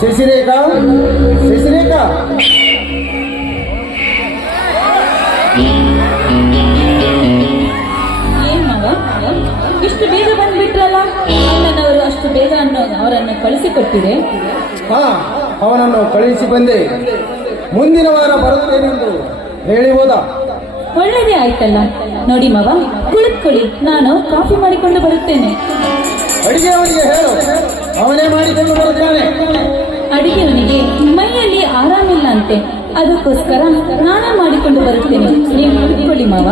ಶಶಿರೇಖಾ, ಶಶಿರೇಖಾ, ಏನ್ ಮಾವ ಇಷ್ಟು ಬೇಗ ಬಂದ್ಬಿಟ್ರಲ್ಲ? ಅಣ್ಣನವರು ಅಷ್ಟು ಬೇಗ ಅವರನ್ನು ಕಳಿಸಿಕೊಟ್ಟಿದೆ. ಹಾ, ಅವನನ್ನು ಕಳುಹಿಸಿ ಬಂದೆ. ಮುಂದಿನ ವಾರ ಬರುತ್ತೇನೆಂದು ಹೇಳಿ ಹೋದ. ಒಳ್ಳೇದೇ ಆಯ್ತಲ್ಲ. ನೋಡಿ ಮಾವ, ಕುಳಿತುಕೊಳ್ಳಿ, ನಾನು ಕಾಫಿ ಮಾಡಿಕೊಂಡು ಬರುತ್ತೇನೆ. ಅಡಿಗೆ ಅವನಿಗೆ ಹೇಳು, ಅವನೇ ಮಾಡಿಕೊಂಡು ಬರುತ್ತಾನೆ. ಅಡಿಗೆಯವನಿಗೆ ಮೈಯಲ್ಲಿ ಆರಾಮಿಲ್ಲ ಅಂತೆ, ಅದಕ್ಕೋಸ್ಕರ ನಾನೇ ಮಾಡಿಕೊಂಡು ಬರುತ್ತೇನೆ. ನೀವು ಕುಳಿತುಕೊಳ್ಳಿ ಮಾವ.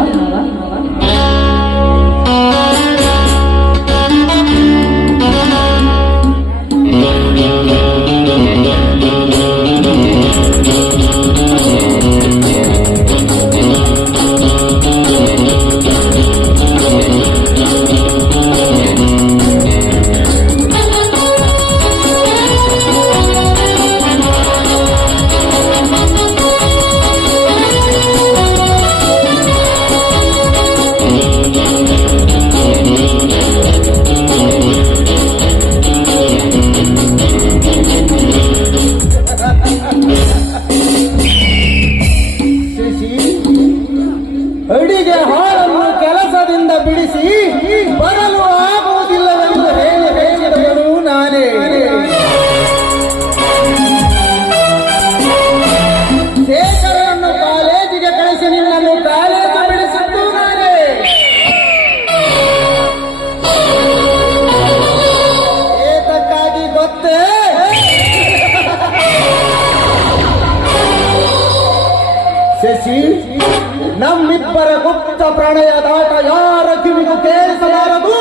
ಅಡಿಗೆ ಹಾಳನ್ನು ಕೆಲಸದಿಂದ ಬಿಡಿಸಿ ಬರಲು ಆಗುವುದಿಲ್ಲವೆಂದು ಹೇಳಿದವನು ನಾನೇ. ಶೇಖರನ್ನು ಕಾಲೇಜಿಗೆ ಕಳಿಸಿ ನಿನ್ನನ್ನು ಕಾಲೇಜು ಬಿಡಿಸಿದ್ದು ನಾನೇ. ಏತಕ್ಕಾಗಿ ಗೊತ್ತೇ? ಶಶಿ, ನಮ್ಮಿಬ್ಬರ ಗುಪ್ತ ಪ್ರಣಯದಾಟ ಯಾರ ಕಿವಿಗೂ ಕೇಳಿಸಬಾರದು,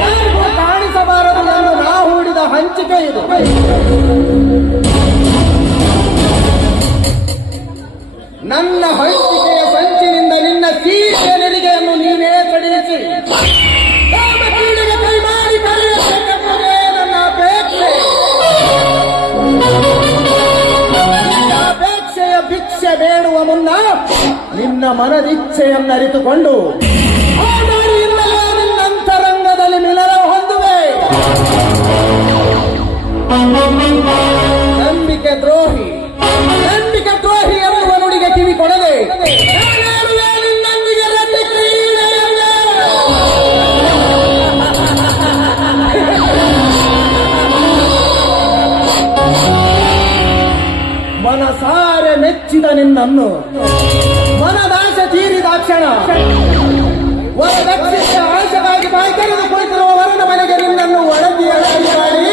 ಯಾರಿಗೂ ಕಾಣಿಸಬಾರದು ಎಂದು ನಾ ಹೂಡಿದ ಹಂಚಿಕೆ ಇದು. ನನ್ನ ಹಂಚಿಕೆಯ ಸಂಚಿನಿಂದ ನಿನ್ನ ಸೀಟೆ ನೆರಿಗೆಯನ್ನು ನೀವೇ ಕಡಿಯಿಸಿ ಕಾಮಕೀಡಿಗೆ ಕೈ ಮಾಡಿ ಕರೆಯಬೇಕೆಂಬುದೇ ನನ್ನ ಅಪೇಕ್ಷೆ. ಅಪೇಕ್ಷೆಯ ಭಿಕ್ಷೆ ಬೇಡುವ ಮುನ್ನ ನಿನ್ನ ಮನದಿಚ್ಛೆಯನ್ನರಿತುಕೊಂಡು ಆ ದಾರಿಯಿಂದಲೇ ನಿನ್ನಂತರಂಗದಲ್ಲಿ ಮಿಲನ ಹೊಂದುವೆ. ನಂಬಿಕೆ ದ್ರೋಹಿ ಎನ್ನುವ ನುಡಿಗೆ ಕಿವಿ ಕೊಡದೆ ನಾನೇಳುವೆ ನಿನ್ನೊಂದಿಗೆ ರತಿ ಕ್ರೀಡೆಯಲ್ಲ. ಮನಸಾರೆ ಮೆಚ್ಚಿದ ನಿನ್ನನ್ನು ಮನದಾಸೆ ತೀರಿದಾಕ್ಷಣ ವರದಕ್ಷಿಣೆಯ ಆಶೆಗಾಗಿ ಬಾಯಿ ತೆರೆದು ಕುಳಿತಿರುವ ವರನ ಮನೆಗೆ ನಿನ್ನನ್ನು ಒಳಗಿ ಮಾಡಿ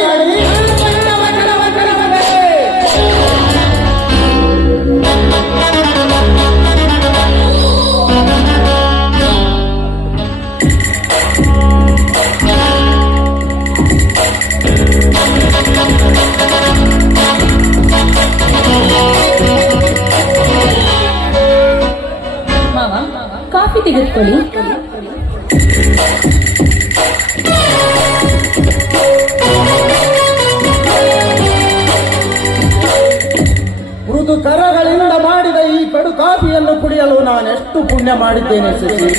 ಮಾವ, ಕಾಫಿ ತೆಗೆದುಕೊಳ್ಳಿ. ಮೃದು ಕರಗಳಿಂದ ಮಾಡಿದ ಈ ಕಡು ಕಾಫಿಯನ್ನು ಕುಡಿಯಲು ನಾನೆಷ್ಟು ಪುಣ್ಯ ಮಾಡಿದ್ದೇನೆ ಶಶಿ.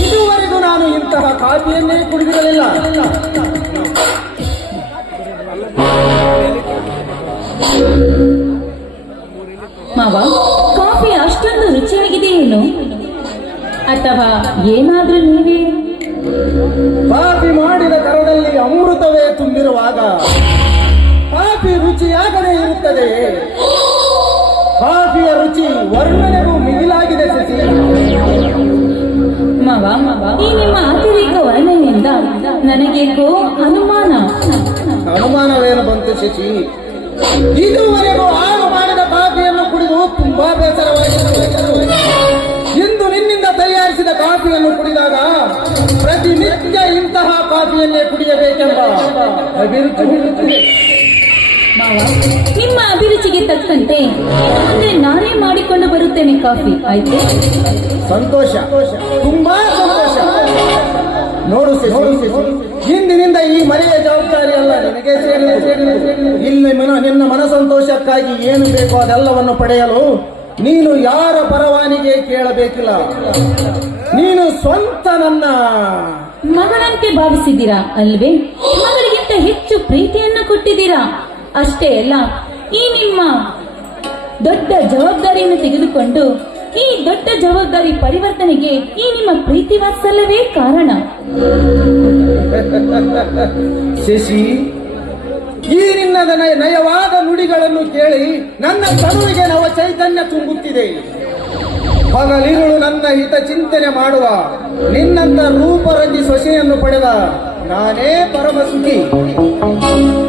ಇದುವರೆಗೂ ನಾನು ಇಂತಹ ಕಾಫಿಯನ್ನೇ ಕುಡಿದಿರಲಿಲ್ಲ. ಮಾವ, ಕಾಫಿ ಅಷ್ಟೊಂದು ರುಚಿಯಾಗಿದೆ ಏನು? ಅಥವಾ ಏನಾದ್ರೂ ನೀವೇ? ಕಾಫಿ ಮಾಡಿದ ಕರದಲ್ಲಿ ಅಮೃತವೇ ತುಂಬಿರುವಾಗ ಕಾಫಿ ರುಚಿಯಾಗದೇ ಇರುತ್ತದೆ. ಕಾಫಿಯ ರುಚಿ ವರ್ಣನೆಗೂ ಮಿಗಿಲಾಗಿದೆ ಶಶಿ. ಮಾವ, ಈ ನಿಮ್ಮ ಅತಿರೇಕ ವರ್ಣನೆಯಿಂದ ನನಗೇಕೋ ಅನುಮಾನವೇನು ಬಂತು ಶಶಿ? ಇದುವರೆಗೂ ಆರು ಮಾಡಿದ ಕಾಫಿಯನ್ನು ಕುಡಿದು ತುಂಬಾ ಬೇಸರವಾಗಿದೆ. ಇಂದು ನಿನ್ನಿಂದ ತಯಾರಿಸಿದ ಕಾಫಿಯನ್ನು ಕುಡಿದಾಗ ಪ್ರತಿನಿತ್ಯ ಇಂತಹ ಕಾಫಿಯನ್ನೇ ಕುಡಿಯಬೇಕೆಂಬ ಅಭಿರುಚಿ ಹುಟ್ಟುತ್ತದೆ. ಮಾವ, ನಿಮ್ಮ ಅಭಿರುಚಿಗೆ ತಕ್ಕಂತೆ ಮುಂದೆ ನಾನೇ ಮಾಡಿಕೊಂಡು ಬರುತ್ತೇನೆ ಕಾಫಿ, ಆಯ್ತು? ಸಂತೋಷ, ತುಂಬಾ ಸಂತೋಷ. ನೋಡು ಶಶಿ, ಇಂದಿನಿಂದ ಈ ಮನೆಯ ಜವಾಬ್ದಾರಿ ಅಲ್ಲ ನಿನಗೆ ಸೇರಿದೆ. ಇಲ್ಲಿ ನಿನ್ನ ಮನ ಸಂತೋಷಕ್ಕಾಗಿ ಏನು ಬೇಕೋ ಅದೆಲ್ಲವನ್ನು ಪಡೆಯಲು ನೀನು ಯಾರ ಪರವಾನಿಗೆ ಕೇಳಬೇಕಿಲ್ಲ. ನೀನು ಸ್ವಂತ ನನ್ನ ಮಗಳಂತೆ ಭಾವಿಸಿದ್ದೀರಾ ಅಲ್ವೇ? ಮಗಳಿಗಿಂತ ಹೆಚ್ಚು ಪ್ರೀತಿಯನ್ನು ಕೊಟ್ಟಿದ್ದೀರಾ. ಅಷ್ಟೇ ಅಲ್ಲ, ಈ ನಿಮ್ಮ ದೊಡ್ಡ ಜವಾಬ್ದಾರಿಯನ್ನು ತೆಗೆದುಕೊಂಡು ಈ ದೊಡ್ಡ ಜವಾಬ್ದಾರಿ ಪರಿವರ್ತನೆಗೆ ಈ ನಿಮ್ಮ ಪ್ರೀತಿ ವಾತ್ಸಲ್ಯವೇ ಕಾರಣ. ಶಶಿ, ಈ ನಿನ್ನ ನಯವಾದ ನುಡಿಗಳನ್ನು ಕೇಳಿ ನನ್ನ ತನುವಿಗೆ ನವ ಚೈತನ್ಯ ತುಂಬುತ್ತಿದೆ. ಹಗಲಿರುಳು ನನ್ನ ಹಿತ ಚಿಂತನೆ ಮಾಡುವ ನಿನ್ನಂತ ರೂಪರಂಜಿ ಸೊಸೆಯನ್ನು ಪಡೆದ ನಾನೇ ಪರಮ ಸುಖಿ.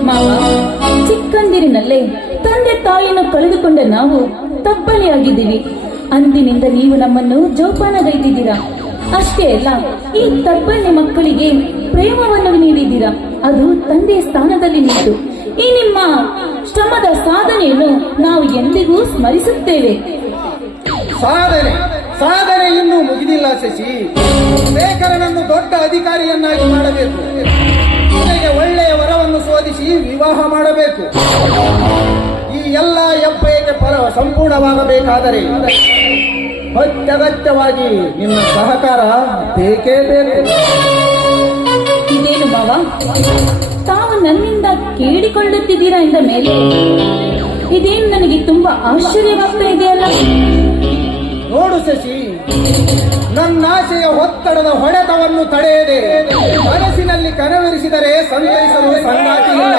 ಮಾವ, ಚಿಕ್ಕಂದಿರಿನಲ್ಲೇ ತಂದೆ ತಾಯಿಯನ್ನು ಕಳೆದುಕೊಂಡ ನಾವು ತಬ್ಬಲಿಯಾಗಿದ್ದೀವಿ. ಅಂದಿನಿಂದ ನೀವು ನಮ್ಮನ್ನು ಜೋಪಾನಗೈದಿದ್ದೀರಾ. ಅಷ್ಟೇ ಅಲ್ಲ, ಈ ತಬ್ಬಲಿ ಮಕ್ಕಳಿಗೆ ಪ್ರೇಮವನ್ನು ನೀಡಿದ್ದೀರಾ. ಅದು ತಂದೆಯ ಸ್ಥಾನದಲ್ಲಿ ನಿಂತು ಈ ನಿಮ್ಮ ಶ್ರಮದ ಸಾಧನೆಯನ್ನು ನಾವು ಎಂದಿಗೂ ಸ್ಮರಿಸುತ್ತೇವೆ. ಸಾಧನೆ ಇನ್ನೂ ಮುಗಿದಿಲ್ಲ ಶಶಿ. ಶೇಖರನನ್ನು ದೊಡ್ಡ ಅಧಿಕಾರಿಯನ್ನಾಗಿ ಮಾಡಬೇಕು. ಅವನಿಗೆ ಒಳ್ಳೆಯ ವರವನ್ನು ಶೋಧಿಸಿ ವಿವಾಹ ಮಾಡಬೇಕು. ಈ ಎಲ್ಲ ಹೆಬ್ಬಯಕೆ ಸಂಪೂರ್ಣವಾಗಬೇಕಾದರೆ ಅತ್ಯಗತ್ಯವಾಗಿ ನಿನ್ನ ಸಹಕಾರ ಬೇಕೇ ಬೇಕು. ಇದೇನು ಮಾವ, ತಾವು ನನ್ನಿಂದ ಕೇಳಿಕೊಳ್ಳುತ್ತಿದ್ದೀರಾ ಎಂದ ಮೇಲೆ ಇದೇನು ನನಗೆ ತುಂಬಾ ಆಶ್ಚರ್ಯವಾಗ್ತಾ ಇದೆಯಲ್ಲ. ನೋಡು ಶಶಿ, ನನ್ನಾಸೆಯ ಒತ್ತಡದ ಹೊಡೆತವನ್ನು ತಡೆಯದೆ ಮನಸ್ಸಿನಲ್ಲಿ ಕನವರಿಸಿದರೆ ಸಂತೈಸಲು ಸಂಗಾತಿ ಇಲ್ಲ.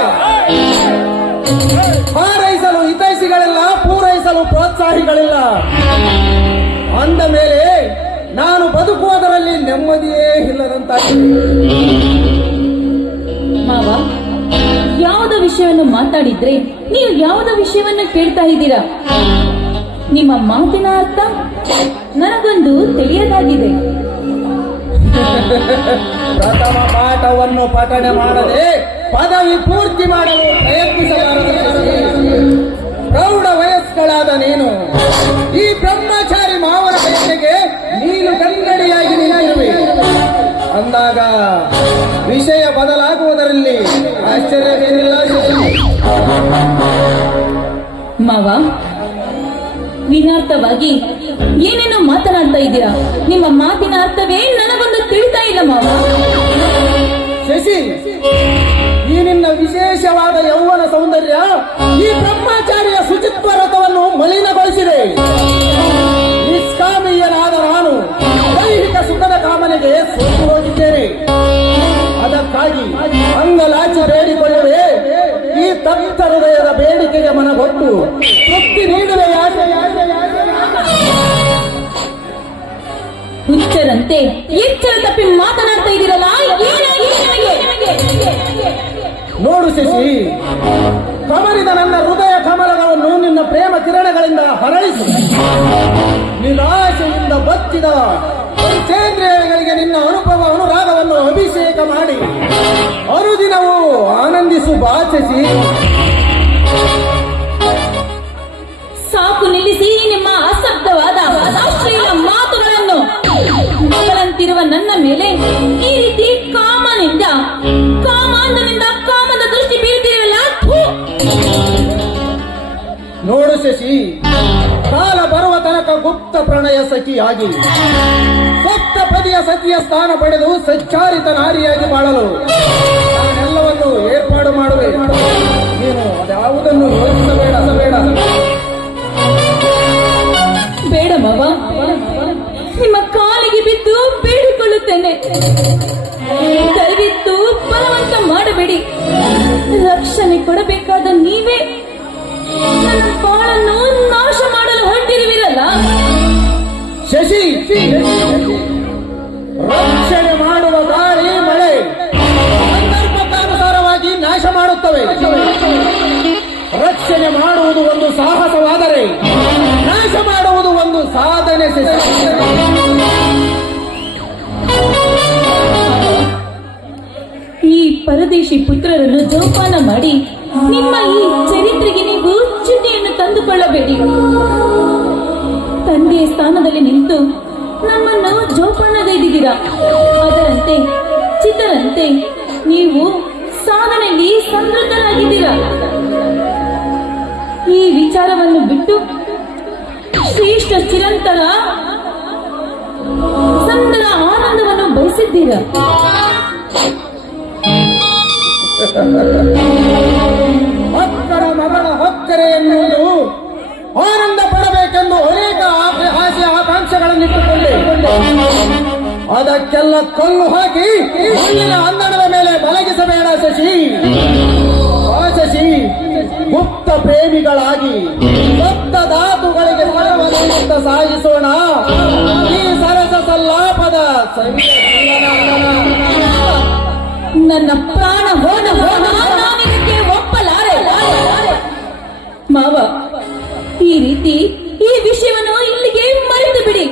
ಹಾರೈಸಲು ಹಿತೈಷಿಗಳಿಲ್ಲ, ಪೂರೈಸಲು ಪ್ರೋತ್ಸಾಹಿಗಳಿಲ್ಲ. ಅಂದ ಮೇಲೆ ನಾನು ಬದುಕುವುದರಲ್ಲಿ ನೆಮ್ಮದಿಯೇ ಇಲ್ಲದಂತಾಗಿದೆ. ಮಾವ, ಯಾವುದ ವಿಷಯವನ್ನು ಮಾತಾಡಿದ್ರೆ ನೀವು ಯಾವುದ ವಿಷಯವನ್ನು ಕೇಳ್ತಾ ಇದ್ದೀರಾ? ನಿಮ್ಮ ಮಾತಿನ ಅರ್ಥ ನನಗೊಂದು ತಿಳಿಯದಾಗಿದೆ. ಪ್ರಥಮ ಪಾಠವನ್ನು ಪಠನೆ ಮಾಡದೆ ಪದವಿ ಪೂರ್ತಿ ಮಾಡಲು ಪ್ರಯತ್ನಿಸಲಾರದೆ ಪ್ರೌಢ ವಯಸ್ಕಳಾದ ನೀನು ಈ ಬ್ರಹ್ಮಚಾರಿ ಮಾವನ ಜೊತೆಗೆ ನೀನು ಕನ್ನಡಿಯಾಗಿ ನಿಲ್ಲಿರುವೆ ಅಂದಾಗ ವಿಷಯ ಬದಲಾಗುವುದರಲ್ಲಿ ಆಶ್ಚರ್ಯವೇನಿಲ್ಲ. ಮಾವ, ವಿನಾರ್ಥವಾಗಿ ಏನೇನೋ ಮಾತನಾಡ್ತಾ ಇದ್ದೀರಾ. ನಿಮ್ಮ ಮಾತಿನ ಅರ್ಥವೇ ನನಗೊಂದು ತಿಳಿತಾ ಇಲ್ಲ ಮಾವ. ಶಶಿ, ಈ ನಿನ್ನ ವಿಶೇಷವಾದ ಯೌವನ ಸೌಂದರ್ಯ ಈ ಬ್ರಹ್ಮಚಾರಿಯ ಶುಚಿತ್ವ ರಥವನ್ನು ಮಲಿನಗೊಳಿಸಿದೆ. ನಿಷ್ಕಾಮೀಯನಾದ ನಾನು ದೈಹಿಕ ಸುಖದ ಕಾಮನೆಗೆ ಸೋತು ಹೋಗಿದ್ದೇನೆ. ಅದಕ್ಕಾಗಿ ಅಂಗಲಾಚಿ ಬೇಡಿಕೊಳ್ಳುವೆ. ಈ ತಪ್ತ ಹೃದಯದ ಬೇಡಿಕೆಗೆ ಮನಗೊಟ್ಟು ತೃಪ್ತಿ ನೀಡುವೆ. ಹುಚ್ಚರಂತೆ ಎಚ್ಚರ ತಪ್ಪಿ ಮಾತನಾಡ್ತಾ ಇದ್ದೀರಲ್ಲ, ನೋಡು ಶಶಿ, ಕಮರಿದ ನನ್ನ ಹೃದಯ ಕಮಲಗಳನ್ನು ನಿನ್ನ ಪ್ರೇಮ ಕಿರಣಗಳಿಂದ ಹರಳಿಸು. ನಿರಾಶೆಯಿಂದ ಬಚ್ಚಿದ ಪಂಚೇಂದ್ರಿಯಗಳಿಗೆ ನಿನ್ನ ಅನುರಾಗವನ್ನು ಅಭಿಷೇಕ ಮಾಡಿ ಅನುದಿನವೂ ಆನಂದಿಸು ಬಾ ಶಶಿ. ಸಾಕು, ನಿಲ್ಲಿಸಿ ನಿಮ್ಮ ಅಸಬ್ಧವಾದ ಅಶ್ಲೀಲ ಮಾತುಗಳನ್ನು. ಮಗಳಂತಿರುವ ನನ್ನ ಮೇಲೆ ಈ ರೀತಿ ಕಾಮದಿಂದ ಕಾಮದ ದೃಷ್ಟಿ ಬೀರುತ್ತಿರಲ್ಲ. ನೋಡು ಶಶಿ, ಕಾಲ ಬರುವ ತನಕ ಗುಪ್ತ ಪ್ರಣಯ ಸಖಿಯಾಗಿ ಸಪ್ತಪದಿಯ ಸಖಿಯ ಸ್ಥಾನ ಪಡೆದು ಸಚ್ಚಾರಿತ ನಾರಿಯಾಗಿ ಬಾಳಲು ನಾನೆಲ್ಲವನ್ನು ಏರ್ಪಾಡು ಮಾಡುವೆ. ನೀನು ಅದ್ಯಾವುದನ್ನು ಯೋಚಿಸಬೇಡ. ಬೇಡ ಮಾವ, ನಿಮ್ಮ ಕಾಲಿಗೆ ಬಿದ್ದು ಬೇಡಿಕೊಳ್ಳುತ್ತೇನೆ. ದಯವಿಟ್ಟು ಬಲವಂತ ಮಾಡಬೇಡಿ. ರಕ್ಷಣೆ ಕೊಡಬೇಕಾದ ನೀವೇ ನನ್ನ ಬಾಳನ್ನು ನಾಶ ಮಾಡಲು ಹೊರಟಿರುವಿರಲ್ಲ. ಶಶಿ, ರಕ್ಷಣೆ ಮಾಡುವ ಗಾಳಿ ಮಳೆ ಸಂದರ್ಭಕ್ಕನುಸಾರವಾಗಿ ನಾಶ ಮಾಡುತ್ತವೆ. ರಕ್ಷಣೆ ಮಾಡುವುದು ಒಂದು ಸಾಹಸವಾದರೆ ನಾಶ ಮಾಡುವುದು ಒಂದು ಸಾಧನೆ. ಪರದೇಶಿ ಪುತ್ರರನ್ನು ಜೋಪಾನ ಮಾಡಿ ನಿಮ್ಮ ಈ ಚರಿತ್ರೆಗೆ ನೀವು ಚಿಹ್ನೆಯನ್ನು ತಂದುಕೊಳ್ಳಬೇಡಿ. ತಂದೆಯ ಸ್ಥಾನದಲ್ಲಿ ನಿಂತು ನಮ್ಮನ್ನು ಜೋಪಾನಗೈದಿದ್ದೀರಾ. ಅದರಂತೆ ಚಿತ್ತರಂತೆ ನೀವು ಸಾಧನೆಯಲ್ಲಿ ಸಮೃದ್ಧರಾಗಿದ್ದೀರಾ. ಈ ವಿಚಾರವನ್ನು ಬಿಟ್ಟು ಶ್ರೇಷ್ಠ ಚಿರಂತರ ಸುಂದರ ಆನಂದವನ್ನು ಬಯಸಿದ್ದೀರಾ. ಅಕ್ಕರ ಮಗಳ ಹೊಕ್ಕರೆ ಎನ್ನುವುದು ಆನಂದ ಪಡಬೇಕೆಂದು ಅನೇಕ ಆಸೆ ಆಕಾಂಕ್ಷೆಗಳನ್ನಿಟ್ಟುಕೊಂಡೆ. ಅದಕ್ಕೆಲ್ಲ ಕಲ್ಲು ಹಾಕಿ ಮಣ್ಣಿನ ಅಂದಣದ ಮೇಲೆ ಮಲಗಿಸಬೇಡ ಶಶಿ. ಶಶಿ, ಗುಪ್ತ ಪ್ರೇಮಿಗಳಾಗಿ ಸಪ್ತ ಧಾತುಗಳಿಗೆ ಫಲವನ್ನು ಸಾಗಿಸೋಣ ಈ ಸರಸ ಸಲ್ಲಾಪದ ನನ್ನ ಪ್ರಾಣ ಹೋದ ನಾನಿದಕ್ಕೆ ಒಪ್ಪಲಾರೆ. ಮಾವ, ಈ ರೀತಿ ಈ ವಿಷಯವನ್ನು ಇಲ್ಲಿಗೆ ಮರೆತು ಬಿಡಿ.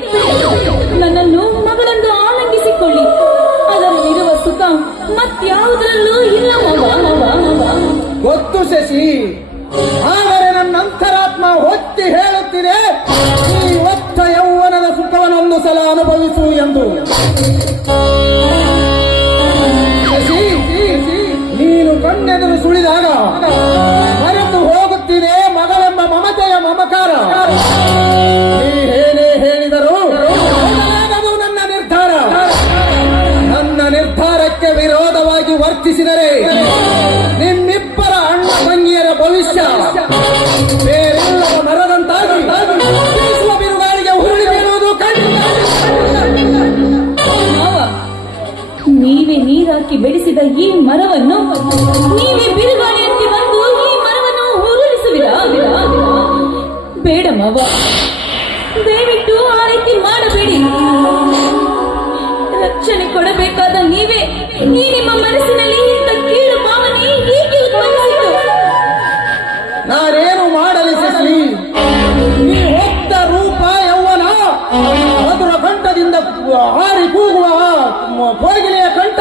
ನನ್ನನ್ನು ಮಗಳೆಂದು ಆಲಂಗಿಸಿಕೊಳ್ಳಿ. ಅದರಲ್ಲಿರುವ ಸುಖ ಮತ್ಯಾವುದರಲ್ಲೂ ಇಲ್ಲ ಮಾವ. ಗೊತ್ತು ಶಶಿ, ಆದರೆ ನನ್ನ ಅಂತರಾತ್ಮ ಒತ್ತಿ ಹೇಳುತ್ತಿದೆ ಈ ಒತ್ತ ಯೌವನದ ಸುಖವನ್ನೊಂದು ಸಲ ಅನುಭವಿಸು ಎಂದು. ಶಶಿ, ನೀನು ಕಣ್ಣೆದುರು ಸುಳಿದಾಗ ಮರೆತು ಹೋಗುತ್ತಿದೆ ಮಗಳೆಂಬ ಮಮತೆಯ ಮಮಕಾರ. ನೀ ಏನೇ ಹೇಳಿದರು ಅದು ನನ್ನ ನಿರ್ಧಾರ. ನನ್ನ ನಿರ್ಧಾರಕ್ಕೆ ವಿರೋಧವಾಗಿ ವರ್ತಿಸಿದರೆ ನಿಮ್ಮಿಬ್ಬರ ಅಣ್ಣ ತಂಗಿಯರ ಭವಿಷ್ಯ ಬೇರೆಲ್ಲವ ಮರದಂತಾಗಿ ಬೀಸುವ ಬಿರುಗಾಳಿಗೆ ಉರುಳಿ ಬೀಳುವುದು ಮಾವ, ನೀವೇ ನೀರಾಕಿ ಬೆಳೆಸಿದ ಈ ಮರವನ್ನು ನೀವೇ ಬಿರುಗಾಳಿಯಂತೆ ಬಂದು ಈ ಮರವನ್ನು ಉರುಳಿಸುವಿರಾ? ಬೇಡ ಮಾವ, ದಯವಿಟ್ಟು ಆ ರೀತಿ ಮಾಡಬೇಡಿ. ರಕ್ಷಣೆ ಕೊಡಬೇಕಾದ ನೀವೇ ಈ ನಿಮ್ಮ ಮನಸ್ಸಿನಲ್ಲಿ ಇಂಥ ಕೀಳು ಭಾವನೆ ಏಕೆ ಉತ್ಪತ್ತಿಸಿತು? ನಾನೇನು ಮಾಡಲಿ ಶಶಿ? ನೀ ಹೊತ್ತ ರೂಪ ಯೌವನ ಮಧುರ ಕಂಠದಿಂದ ಹಾರಿ ಕೂಗುವ ಕೋಗಿಲೆಯ ಕಂಠ,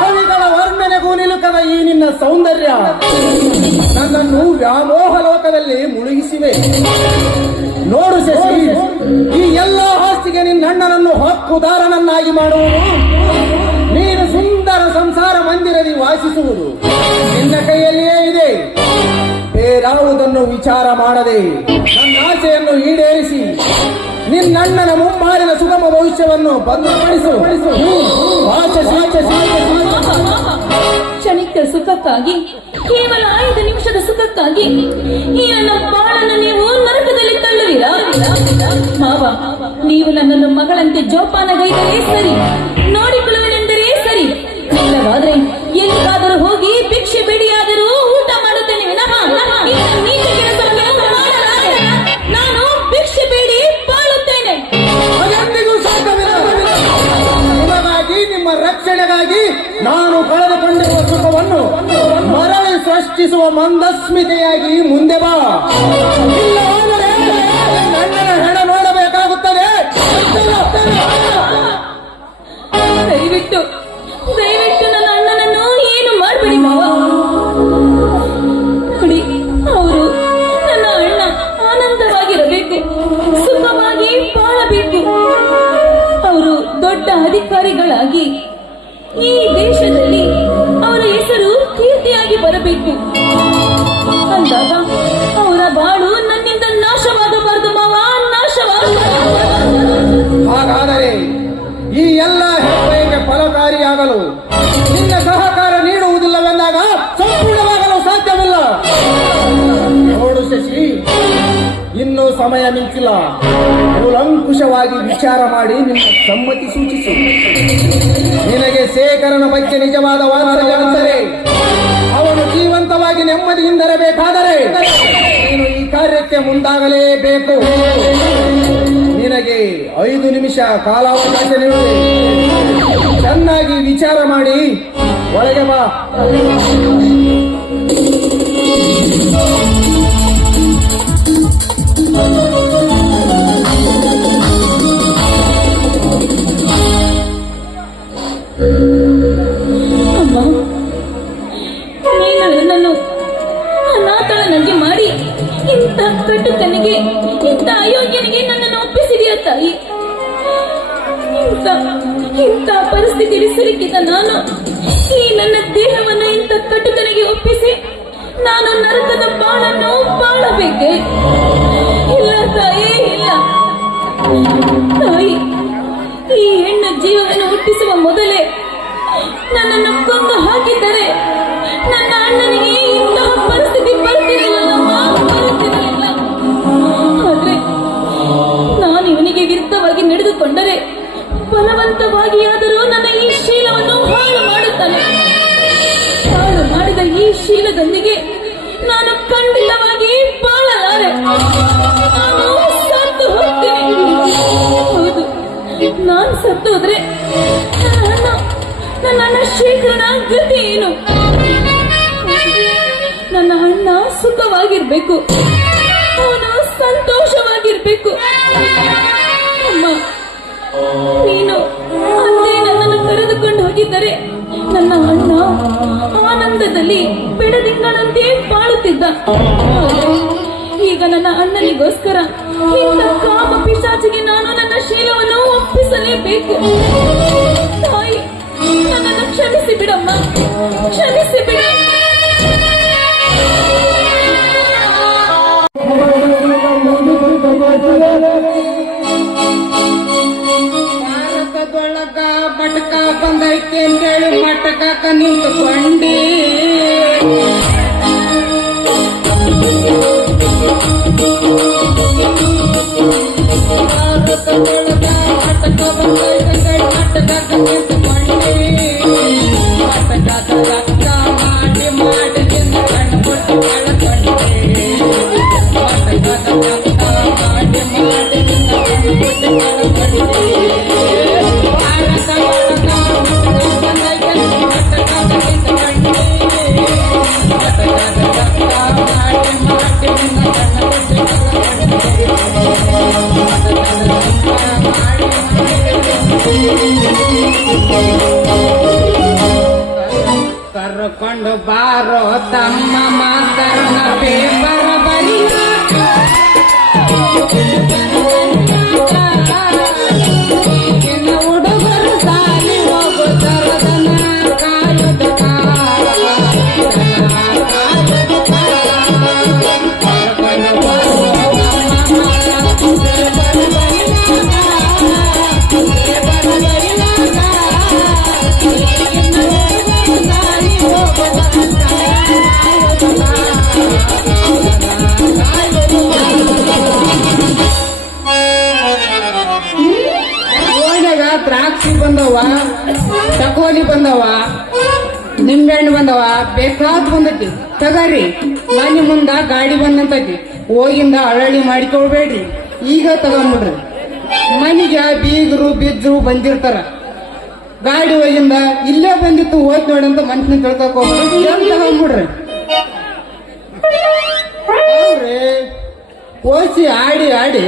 ಕವಿಗಳ ವರ್ಣನೆಗೂ ನಿಲುಕದ ಈ ನಿನ್ನ ಸೌಂದರ್ಯ ನನ್ನನ್ನು ವ್ಯಾಮೋಹ ಲೋಕದಲ್ಲಿ ಮುಳುಗಿಸಿವೆ. ನೋಡು ಶಶಿ, ಈ ಎಲ್ಲ ಆಸ್ತಿಗೆ ನಿನ್ನ ಅಣ್ಣನನ್ನು ಹಕ್ಕುದಾರನನ್ನಾಗಿ ಮಾಡುವುದು, ನೀನು ಸುಂದರ ಸಂಸಾರ ಮಂದಿರದಿ ವಾಸಿಸುವುದು ನಿನ್ನ ಕೈಯಲ್ಲಿಯೇ ಇದೆ. ಬೇರಾವುದನ್ನು ವಿಚಾರ ಮಾಡದೆ ನನ್ನ ಆಸೆಯನ್ನು ಈಡೇರಿಸಿ ನಿನ್ನಣ್ಣನ ಮುಮ್ಮಾರಿನ ಸುಗಮ ಭವಿಷ್ಯವನ್ನು ಭದ್ರಪಡಿಸು. ಕ್ಷಣಿಕ ಸುಖಕ್ಕಾಗಿ, ಕೇವಲ 5 ನಿಮಿಷದ ಸುಖಕ್ಕಾಗಿ ಈ ನನ್ನ ಬಾಳನ್ನು ನೀವು ನರಕದಲ್ಲಿ ತಳ್ಳುವಿರಾ? ಮಾವ, ನೀವು ನನ್ನನ್ನು ಮಗಳಂತೆ ಜೋಪಾನಗೈದರೆ ಸರಿ, ನೋಡಿಕೊಳ್ಳುವೆನೆಂದರೆ ಸರಿ. ಇಲ್ಲವಾದ್ರೆ ಎಲ್ಲಿಗಾದರೂ ಹೋಗಿ ಭಿಕ್ಷೆ ಬೇಡಿಯಾದರೂ ಊಟ ಮಾಡುತ್ತೇನೆ ವಿನಃ ಇಂಥ ನೀಚ ಕೆಲಸವನ್ನು ಮಾಡಲಾರೆ. ನಾನು ಭಿಕ್ಷೆ ಬೇಡಿ ಬಾಳುತ್ತೇನೆ. ಅದೆಂದಿಗೂ ಸಾಧ್ಯವಿಲ್ಲ. ನಿಮಗಾಗಿ, ನಿಮ್ಮ ರಕ್ಷಣೆಗಾಗಿ ನಾನು ಕಳೆದುಕೊಂಡಿರುವ ಸುಖವನ್ನು ಮರಳಿ ಸೃಷ್ಟಿಸುವ ಮಂದಸ್ಮಿತೆಯಾಗಿ ಮುಂದೆ ಬಾ. ಇಲ್ಲವಾದರೆ ನನ್ನನ ಹೆಣ ನೋಡಬೇಕಾಗುತ್ತದೆ. ದಯವಿಟ್ಟು ನನ್ನ ಅಣ್ಣನನ್ನು ಏನು ಮಾಡಬೇಡಿ ಮಾವ. ನೋಡಿ, ಅವರು ನನ್ನ ಅಣ್ಣ ಆನಂದವಾಗಿರಬೇಕು, ಸುಖವಾಗಿ ಬಾಳಬೇಕು. ಅವರು ದೊಡ್ಡ ಅಧಿಕಾರಿಗಳಾಗಿ ಈ ದೇಶದಲ್ಲಿ ಅವರ ಹೆಸರು ಕೀರ್ತಿಯಾಗಿ ಬರಬೇಕು. ಅಂದಾಗ ಅವರ ಬಾಳು ನನ್ನಿಂದ ನಾಶವಾಗಬಾರದು ಮಾವ, ನಾಶವಾಗಬಾರದು. ಹಾಗಾದರೆ ಈ ಎಲ್ಲ ಹೆಬ್ಬಯಕ್ಕೆ ಫಲಕಾರಿಯಾಗಲು ನಿನ್ನ ಸಹಕಾರ ನೀಡುವುದಿಲ್ಲವೆಂದಾಗ ಸಂಪೂರ್ಣವಾಗಲು ಸಾಧ್ಯವಿಲ್ಲ. ನೋಡು ಶಶಿ, ಇನ್ನೂ ಸಮಯ ಮಿಂಚಿಲ್ಲ. ಕೂಲಂಕುಷವಾಗಿ ವಿಚಾರ ಮಾಡಿ ನಿನ್ನ ಸಮ್ಮತಿ ಸೂಚಿಸು. ನಿನಗೆ ಶೇಖರನ ಬಗ್ಗೆ ನಿಜವಾದ ವಾತ್ಸಲ್ಯವೆಂದರೆ ಅವನು ಜೀವಂತವಾಗಿ ನೆಮ್ಮದಿಯಿಂದಿರಬೇಕಾದರೆ ನೀನು ಈ ಕಾರ್ಯಕ್ಕೆ ಮುಂದಾಗಲೇಬೇಕು. ನಿನಗೆ 5 ನಿಮಿಷ ಕಾಲಾವಕಾಶ ನೀಡುವೆ. ಚೆನ್ನಾಗಿ ವಿಚಾರ ಮಾಡಿ ಒಳಗೆ ಬಾ. ಇಂಥ ಪರಿಸ್ಥಿತಿಯಲ್ಲಿ ಸಿಲುಕಿದ ನಾನು ಈ ನನ್ನ ದೇಹವನ್ನು ಇಂಥ ಕಟುಕನಿಗೆ ಒಪ್ಪಿಸಿ ನಾನು ನರಕದ ಬಾಳನ್ನು ಬಾಳಬೇಕೆ? ಇಲ್ಲ ತಾಯಿ, ಇಲ್ಲ ತಾಯಿ. ಈ ಹೆಣ್ಣು ಜೀವವನ್ನು ಹುಟ್ಟಿಸುವ ಮೊದಲೇ ನನ್ನನ್ನು ಕೊಂದು ಹಾಕಿದ್ದರೆ ನನ್ನ ಅಣ್ಣನಿಗೆ ಇಂತಹ ಪರಿಸ್ಥಿತಿ ಬರ್ತಿರಲಿಲ್ಲಮ್ಮ, ಬರುತ್ತಿರಲಿಲ್ಲ. ಆದ್ರೆ ನಾನು ಇವನಿಗೆ ವಿರುದ್ಧವಾಗಿ ನಡೆದುಕೊಂಡರೆ ಬಲವಂತವಾಗಿಯಾದರೂ ನನ್ನ ಈ ಶೀಲವನ್ನು ಹಾಳು ಮಾಡುತ್ತಾನೆ. ಹಾಳು ಮಾಡಿದ ಈ ಶೀಲದೊಂದಿಗೆ ನಾನು ಖಂಡಿತವಾಗಿ ಬಾಳಲಾರೆ. ನಾನು ಸತ್ತು ಹೋಗ್ತೇನೆ. ಹೌದು, ನಾನು ಸತ್ತು ಹೋದ್ರೆ ನನ್ನ ಅಣ್ಣ ಶೇಖರನ ಗತಿ ಏನು? ನನ್ನ ಅಣ್ಣ ಸುಖವಾಗಿರ್ಬೇಕು, ಅವನು ಸಂತೋಷವಾಗಿರ್ಬೇಕು. ಅಮ್ಮ, ನೀನು ಅಂದೇ ನನ್ನನ್ನು ಕರೆದುಕೊಂಡು ಹೋಗಿದ್ದರೆ ನನ್ನ ಅಣ್ಣ ಆನಂದದಲ್ಲಿ ಬೆಳದಿಂಗಳಂತೆ ಬಾಳುತ್ತಿದ್ದ. ಈಗ ನನ್ನ ಅಣ್ಣನಿಗೋಸ್ಕರ ಇಂಥ ಕಾಮ ಪಿಶಾಚಿಗೆ ನಾನು ನನ್ನ ಶೀಲವನ್ನು ಒಪ್ಪಿಸಲೇಬೇಕು. ತಾಯಿ, ನನ್ನನ್ನು ಕ್ಷಮಿಸಿ ಬಿಡಮ್ಮ, ಕ್ಷಮಿಸಿ ಬಿಡ. ಭಾರತದೊಳಗ ಮಟಕ ಬಂದೈತೆ ಅಂತೇಳಿ ಮಟಕ ನಿಂತುಕೊಂಡಿ. ಭಾರತದೊಳಗ ಮಟಕ ಬಂದೈತೆ ಮಟಕ ನಿಂತುಕೊಂಡಿ. ಮಟಕದ ರಕ್ತ ಮಾಡಿ ಮಾಡಿ ತಿಂದು ಕಣ್ಬಿಟ್ಟು ಕಳ್ಕೊಂಡೆ. ಮಟಕದ ರಕ್ತ ಮಾಡಿ ಮಾಡಿ ತಿಂದು ಕಣ್ಬಿಟ್ಟು ಕಳ್ಕೊಂಡೆ. ಕರ್ಕೊಂಡು ಬಾರೋ ತಮ್ಮ ಮಾತರನ ಪೇಪರ ಬರಿಯಾಕ. ಈಗಿನ ಹುಡುಗರು ಸಾಲಿ ಹೋಗುತ್ತಾರದನ ಕಾಯುತ್ತ ಕರ್ಕೊಂಡು ಬಾರೋ ತಮ್ಮ ಪೇಪರ ದ್ರಾಕ್ಷಿ ಬಂದವ, ಚಕೋಲಿ ಬಂದವ, ನಿಂಬೆಹಣ್ಣು ಬಂದವ, ಬೇಕಾದ್ ಬಂದೈತಿ. ತಗರಿ, ಮನೆ ಮುಂದ ಗಾಡಿ ಬಂದಂತೈತಿ. ಹೋಗಿಂದ ಅಳಳಿ ಮಾಡಿಕೊಳ್ಬೇಡ್ರಿ, ಈಗ ತಗೊಂಡ್ಬಿಡ್ರಿ. ಮನೆಗೆ ಬೀಗರು ಬಿದ್ರು ಬಂದಿರ್ತಾರ. ಗಾಡಿ ಹೋಗಿಂದ ಇಲ್ಲೇ ಬಂದಿತ್ತು ಹೋಯ್ತು ನೋಡಿ ಅಂತ ಮನ್ಸಿನ ತಿಳ್ಕೊಕ್ ಹೋಗ್ಬಿಡ್ರಿ, ತಗೊಂಡ್ಬಿಡ್ರಿ. ಓಸಿ ಆಡಿ ಆಡಿ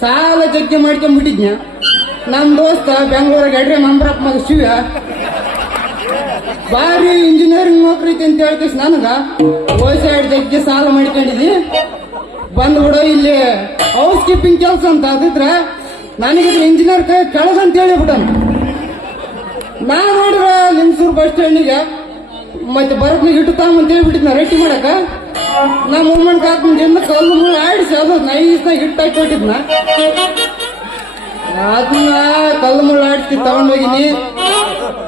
ಸಾಲ ಜಗ್ಗಿ ಮಾಡ್ಕೊಂಡ್ಬಿಟ್ಟಿದ್ನ. ನಮ್ ದೋಸ್ತ ಬೆಂಗಳೂರಿಗೆ ಎಡ್ರೆ ಮಂಬ್ರಪ್ಪ ಮಗ ಶಿವ ಬಾರಿ ಇಂಜಿನಿಯರಿಂಗ್ ನೌಕರಿ ಐತಿ ಅಂತ ಹೇಳ್ಕೇಸ್ ನನಗ ಓಸಿ ಆಡಿ ಜಗ್ಗಿ ಸಾಲ ಮಾಡ್ಕೊಂಡಿದ್ದಿ, ಬಂದ್ಬಿಡೋ ಇಲ್ಲಿ ಹೌಸ್ ಕೀಪಿಂಗ್ ಕೆಲಸ ಅಂತ ಅದಿದ್ರ ನನಗಿದ್ರೆ ಇಂಜಿನಿಯರ್ ಕೈ ಕೆಳಗಂತ ಹೇಳಿಬಿಟ್ಟ. ನಾ ನೋಡ್ರ ಲಿಂಗಸೂರು ಬಸ್ ಸ್ಟ್ಯಾಂಡಿಗೆ ಮತ್ತೆ ಬರತ್ನಾಗ ಇಟ್ಟು ತಾಮಂತ ಹೇಳ್ಬಿಟ್ಟಿದ್ನ ರೆಡಿ ಮಾಡಕ. ನಮ್ಮ ಉಮ್ಮನ್ ಕಾಕಂದಿಂದ ಕಲ್ಲು ಮುಳ್ಳು ಆಡಿಸಿ ಅದು ನೈಸ್ನಾಗ ಹಿಟ್ಟಾಕಿ ಕೊಟ್ಟಿದ್ನ. ಅದನ್ನ ಕಲ್ಲು ಮುಳ್ಳು ಆಡಿಸಿ ತಗೊಂಡೋಗಿನಿ.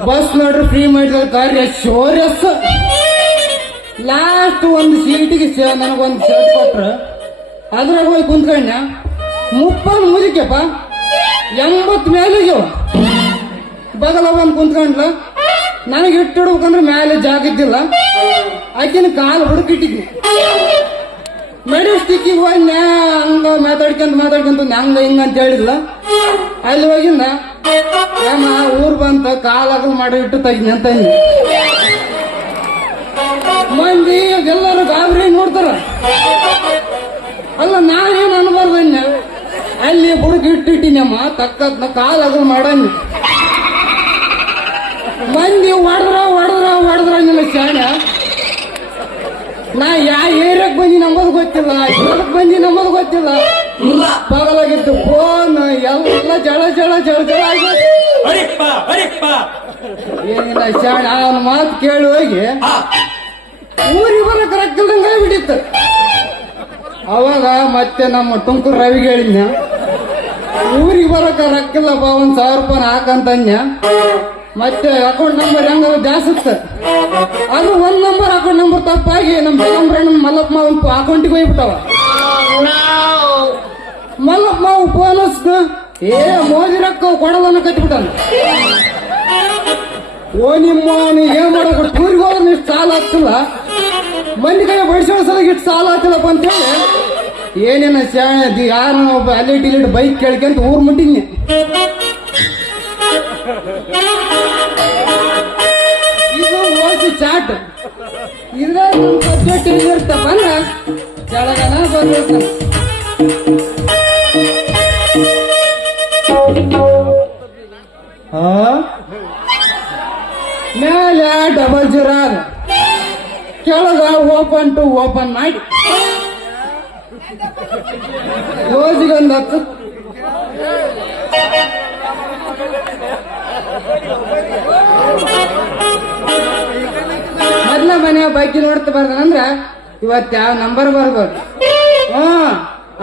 ಬಸ್ ನೋಡ್ರಿ ಫ್ರೀ ಮಾಡಿದ ಕಾರ್ಯ ಶೋರ್ಯಸ್. ಲಾಸ್ಟ್ ಒಂದು ಸೀಟಿಗೆ ನನಗೊಂದು ಶರ್ಟ್ ಕೊಟ್ರ ಅದ್ರಾಗ ಹೋಗಿ ಕುಂತ್ಕೊಂಡ. 30 ಮುದಿಕೆಪ್ಪ 80 ಮೇಲಿಗೆ ಬಗಲ ಬಂದು ಕುಂತ್ಕೊಂಡ್ಲ. ನನಗೆ ಇಟ್ಟಿಡ್ಬೇಕಂದ್ರೆ ಮೇಲೆ ಜಾಗ ಇದ್ದಿಲ್ಲ. ಆಕಿನ ಕಾಲು ಹುಡುಕಿಟ್ಟಿದ್ನಿ. ಮೆಡಿಸ್ಟಿಕ್ಕಿಗೆ ಹೋಗಿ ಹಂಗ ಮಾತಾಡ್ಕೊಂತ ಹಂಗ ಹಿಂಗ ಅಂತ ಹೇಳಿದ್ಲ. ಅಲ್ಲಿ ಹೋಗಿಂದ ಏಮ ಊರ್ ಬಂತ ಕಾಲಾಗಲ್ ಮಾಡಿ ಇಟ್ಟು ತೆಗಿನಿ ಅಂತ ಮಂದಿ ಎಲ್ಲರೂ ಗಾಬರಿ ನೋಡ್ತಾರ. ಅಲ್ಲ ನಾನೇನು ಅನ್ಬಾರ್ದು ಅಲ್ಲಿ ಬುಡುಕ್ ಇಟ್ಟಿಟ್ಟಿನಮ್ಮ ತಕ್ಕದ್ನ ಕಾಲಾಗಲ್ ಮಾಡನ್ನಿ. ಮಂದಿ ಹೊಡೆದ್ರ ನಿನ್ನ ಶಾಣ. ನಾ ಯಾವ ಏರಿಯಾಕ್ ಬಂದಿ ನಮ್ಮದು ಗೊತ್ತಿಲ್ಲ, ಇದಕ್ಕೆ ಬಂದಿ ನಮ್ಮದು ಗೊತ್ತಿಲ್ಲ. ಬಗಲಾಗಿತ್ತು ಫೋನ್ ಎಲ್ಲ ಜಳ ಆಗಿ ಏನಿಲ್ಲ ಶಾಣ ಅವನ ಮಾತು ಕೇಳಿ ಹೋಗಿ ಊರಿಗೆ ಬರಕ್ ರೊಕ್ಕಲ್ದಂಗ ಬಿಟ್ಟಿತ್ತು. ಅವಾಗ ಮತ್ತೆ ನಮ್ಮ ತುಮಕೂರು ರವಿಗೆ ಹೇಳಿದ್ನ, ಊರಿಗೆ ಬರಕ ರೊಕ್ಕಿಲ್ಲಪ್ಪ, 1,000 ರೂಪಾಯಿ ಹಾಕಂತನ್ಯ. ಮತ್ತೆ ಅಕೌಂಟ್ ನಂಬರ್ ಹೆಂಗ ಜಾಸ್ತಿ ಅದು 1 ನಂಬರ್ ಅಕೌಂಟ್ ನಂಬರ್ ತಪ್ಪಾಗಿ ನಮ್ಮ ಬೆಳಂಬ್ರಣ್ಣ ಮಲ್ಲಪ್ಪ ಮಾವನ್ ಅಕೌಂಟಿಗೆ ಹೋಗ್ಬಿಟ್ಟವ. ಮಲ್ಲಪ್ಪ ಮಾವು ಫೋನ್ ಹಚ್ದ, ಮೋದಿ ರೊಕ್ಕ ಕೊಡಲನ್ನ ಕಟ್ಬಿಟ್ಟಾನ. ಓ ನಿಮ್ಮ ಏನ್ ಮಾಡಬೇಕು, ಟೂರಿಗೆ ಹೋದ್ರೆ ಇಷ್ಟು ಸಾಲ ಆಗ್ತಿಲ್ಲ, ಮಂದಿ ಕೈ ಬಡಿಸೋ ಸಲ ಇಷ್ಟು ಸಾಲ ಆಗ್ತಿಲ್ಲಪ್ಪ ಅಂತೇಳಿ ಏನೇನ ಶಾಣೆ ಯಾರ ಒಬ್ಬ ಅಲ್ಲಿ ಡಿಲೀಟ್ ಬೈಕ್ ಕೇಳ್ಕೊಂತ ಊರ್ ಮುಟ್ಟಿದ್ನಿ. ಇದು ಓಸಿ ಚಾಟ್ ಇದ್ರಾಗ ಸಬ್ಜೆಕ್ಟ್ ಇರ್ತಪ್ಪ ಅಂದ್ರ ಕೆಳಗನ ಬರ್ಬೇಕು. ಮೇಲೆ 00 ಕೆಳಗ ಓಪನ್ ಟು ಓಪನ್ ಮಾಡಿ ರೋಜಿಗೊಂದು 10. ಮೊದ್ಲ ಮನೆ ಬಗ್ಗೆ ನೋಡ್ತಾ ಬರ್ದಂದ್ರ ಇವತ್ತು ಯಾವ ನಂಬರ್ ಬರ್ಬೋದು.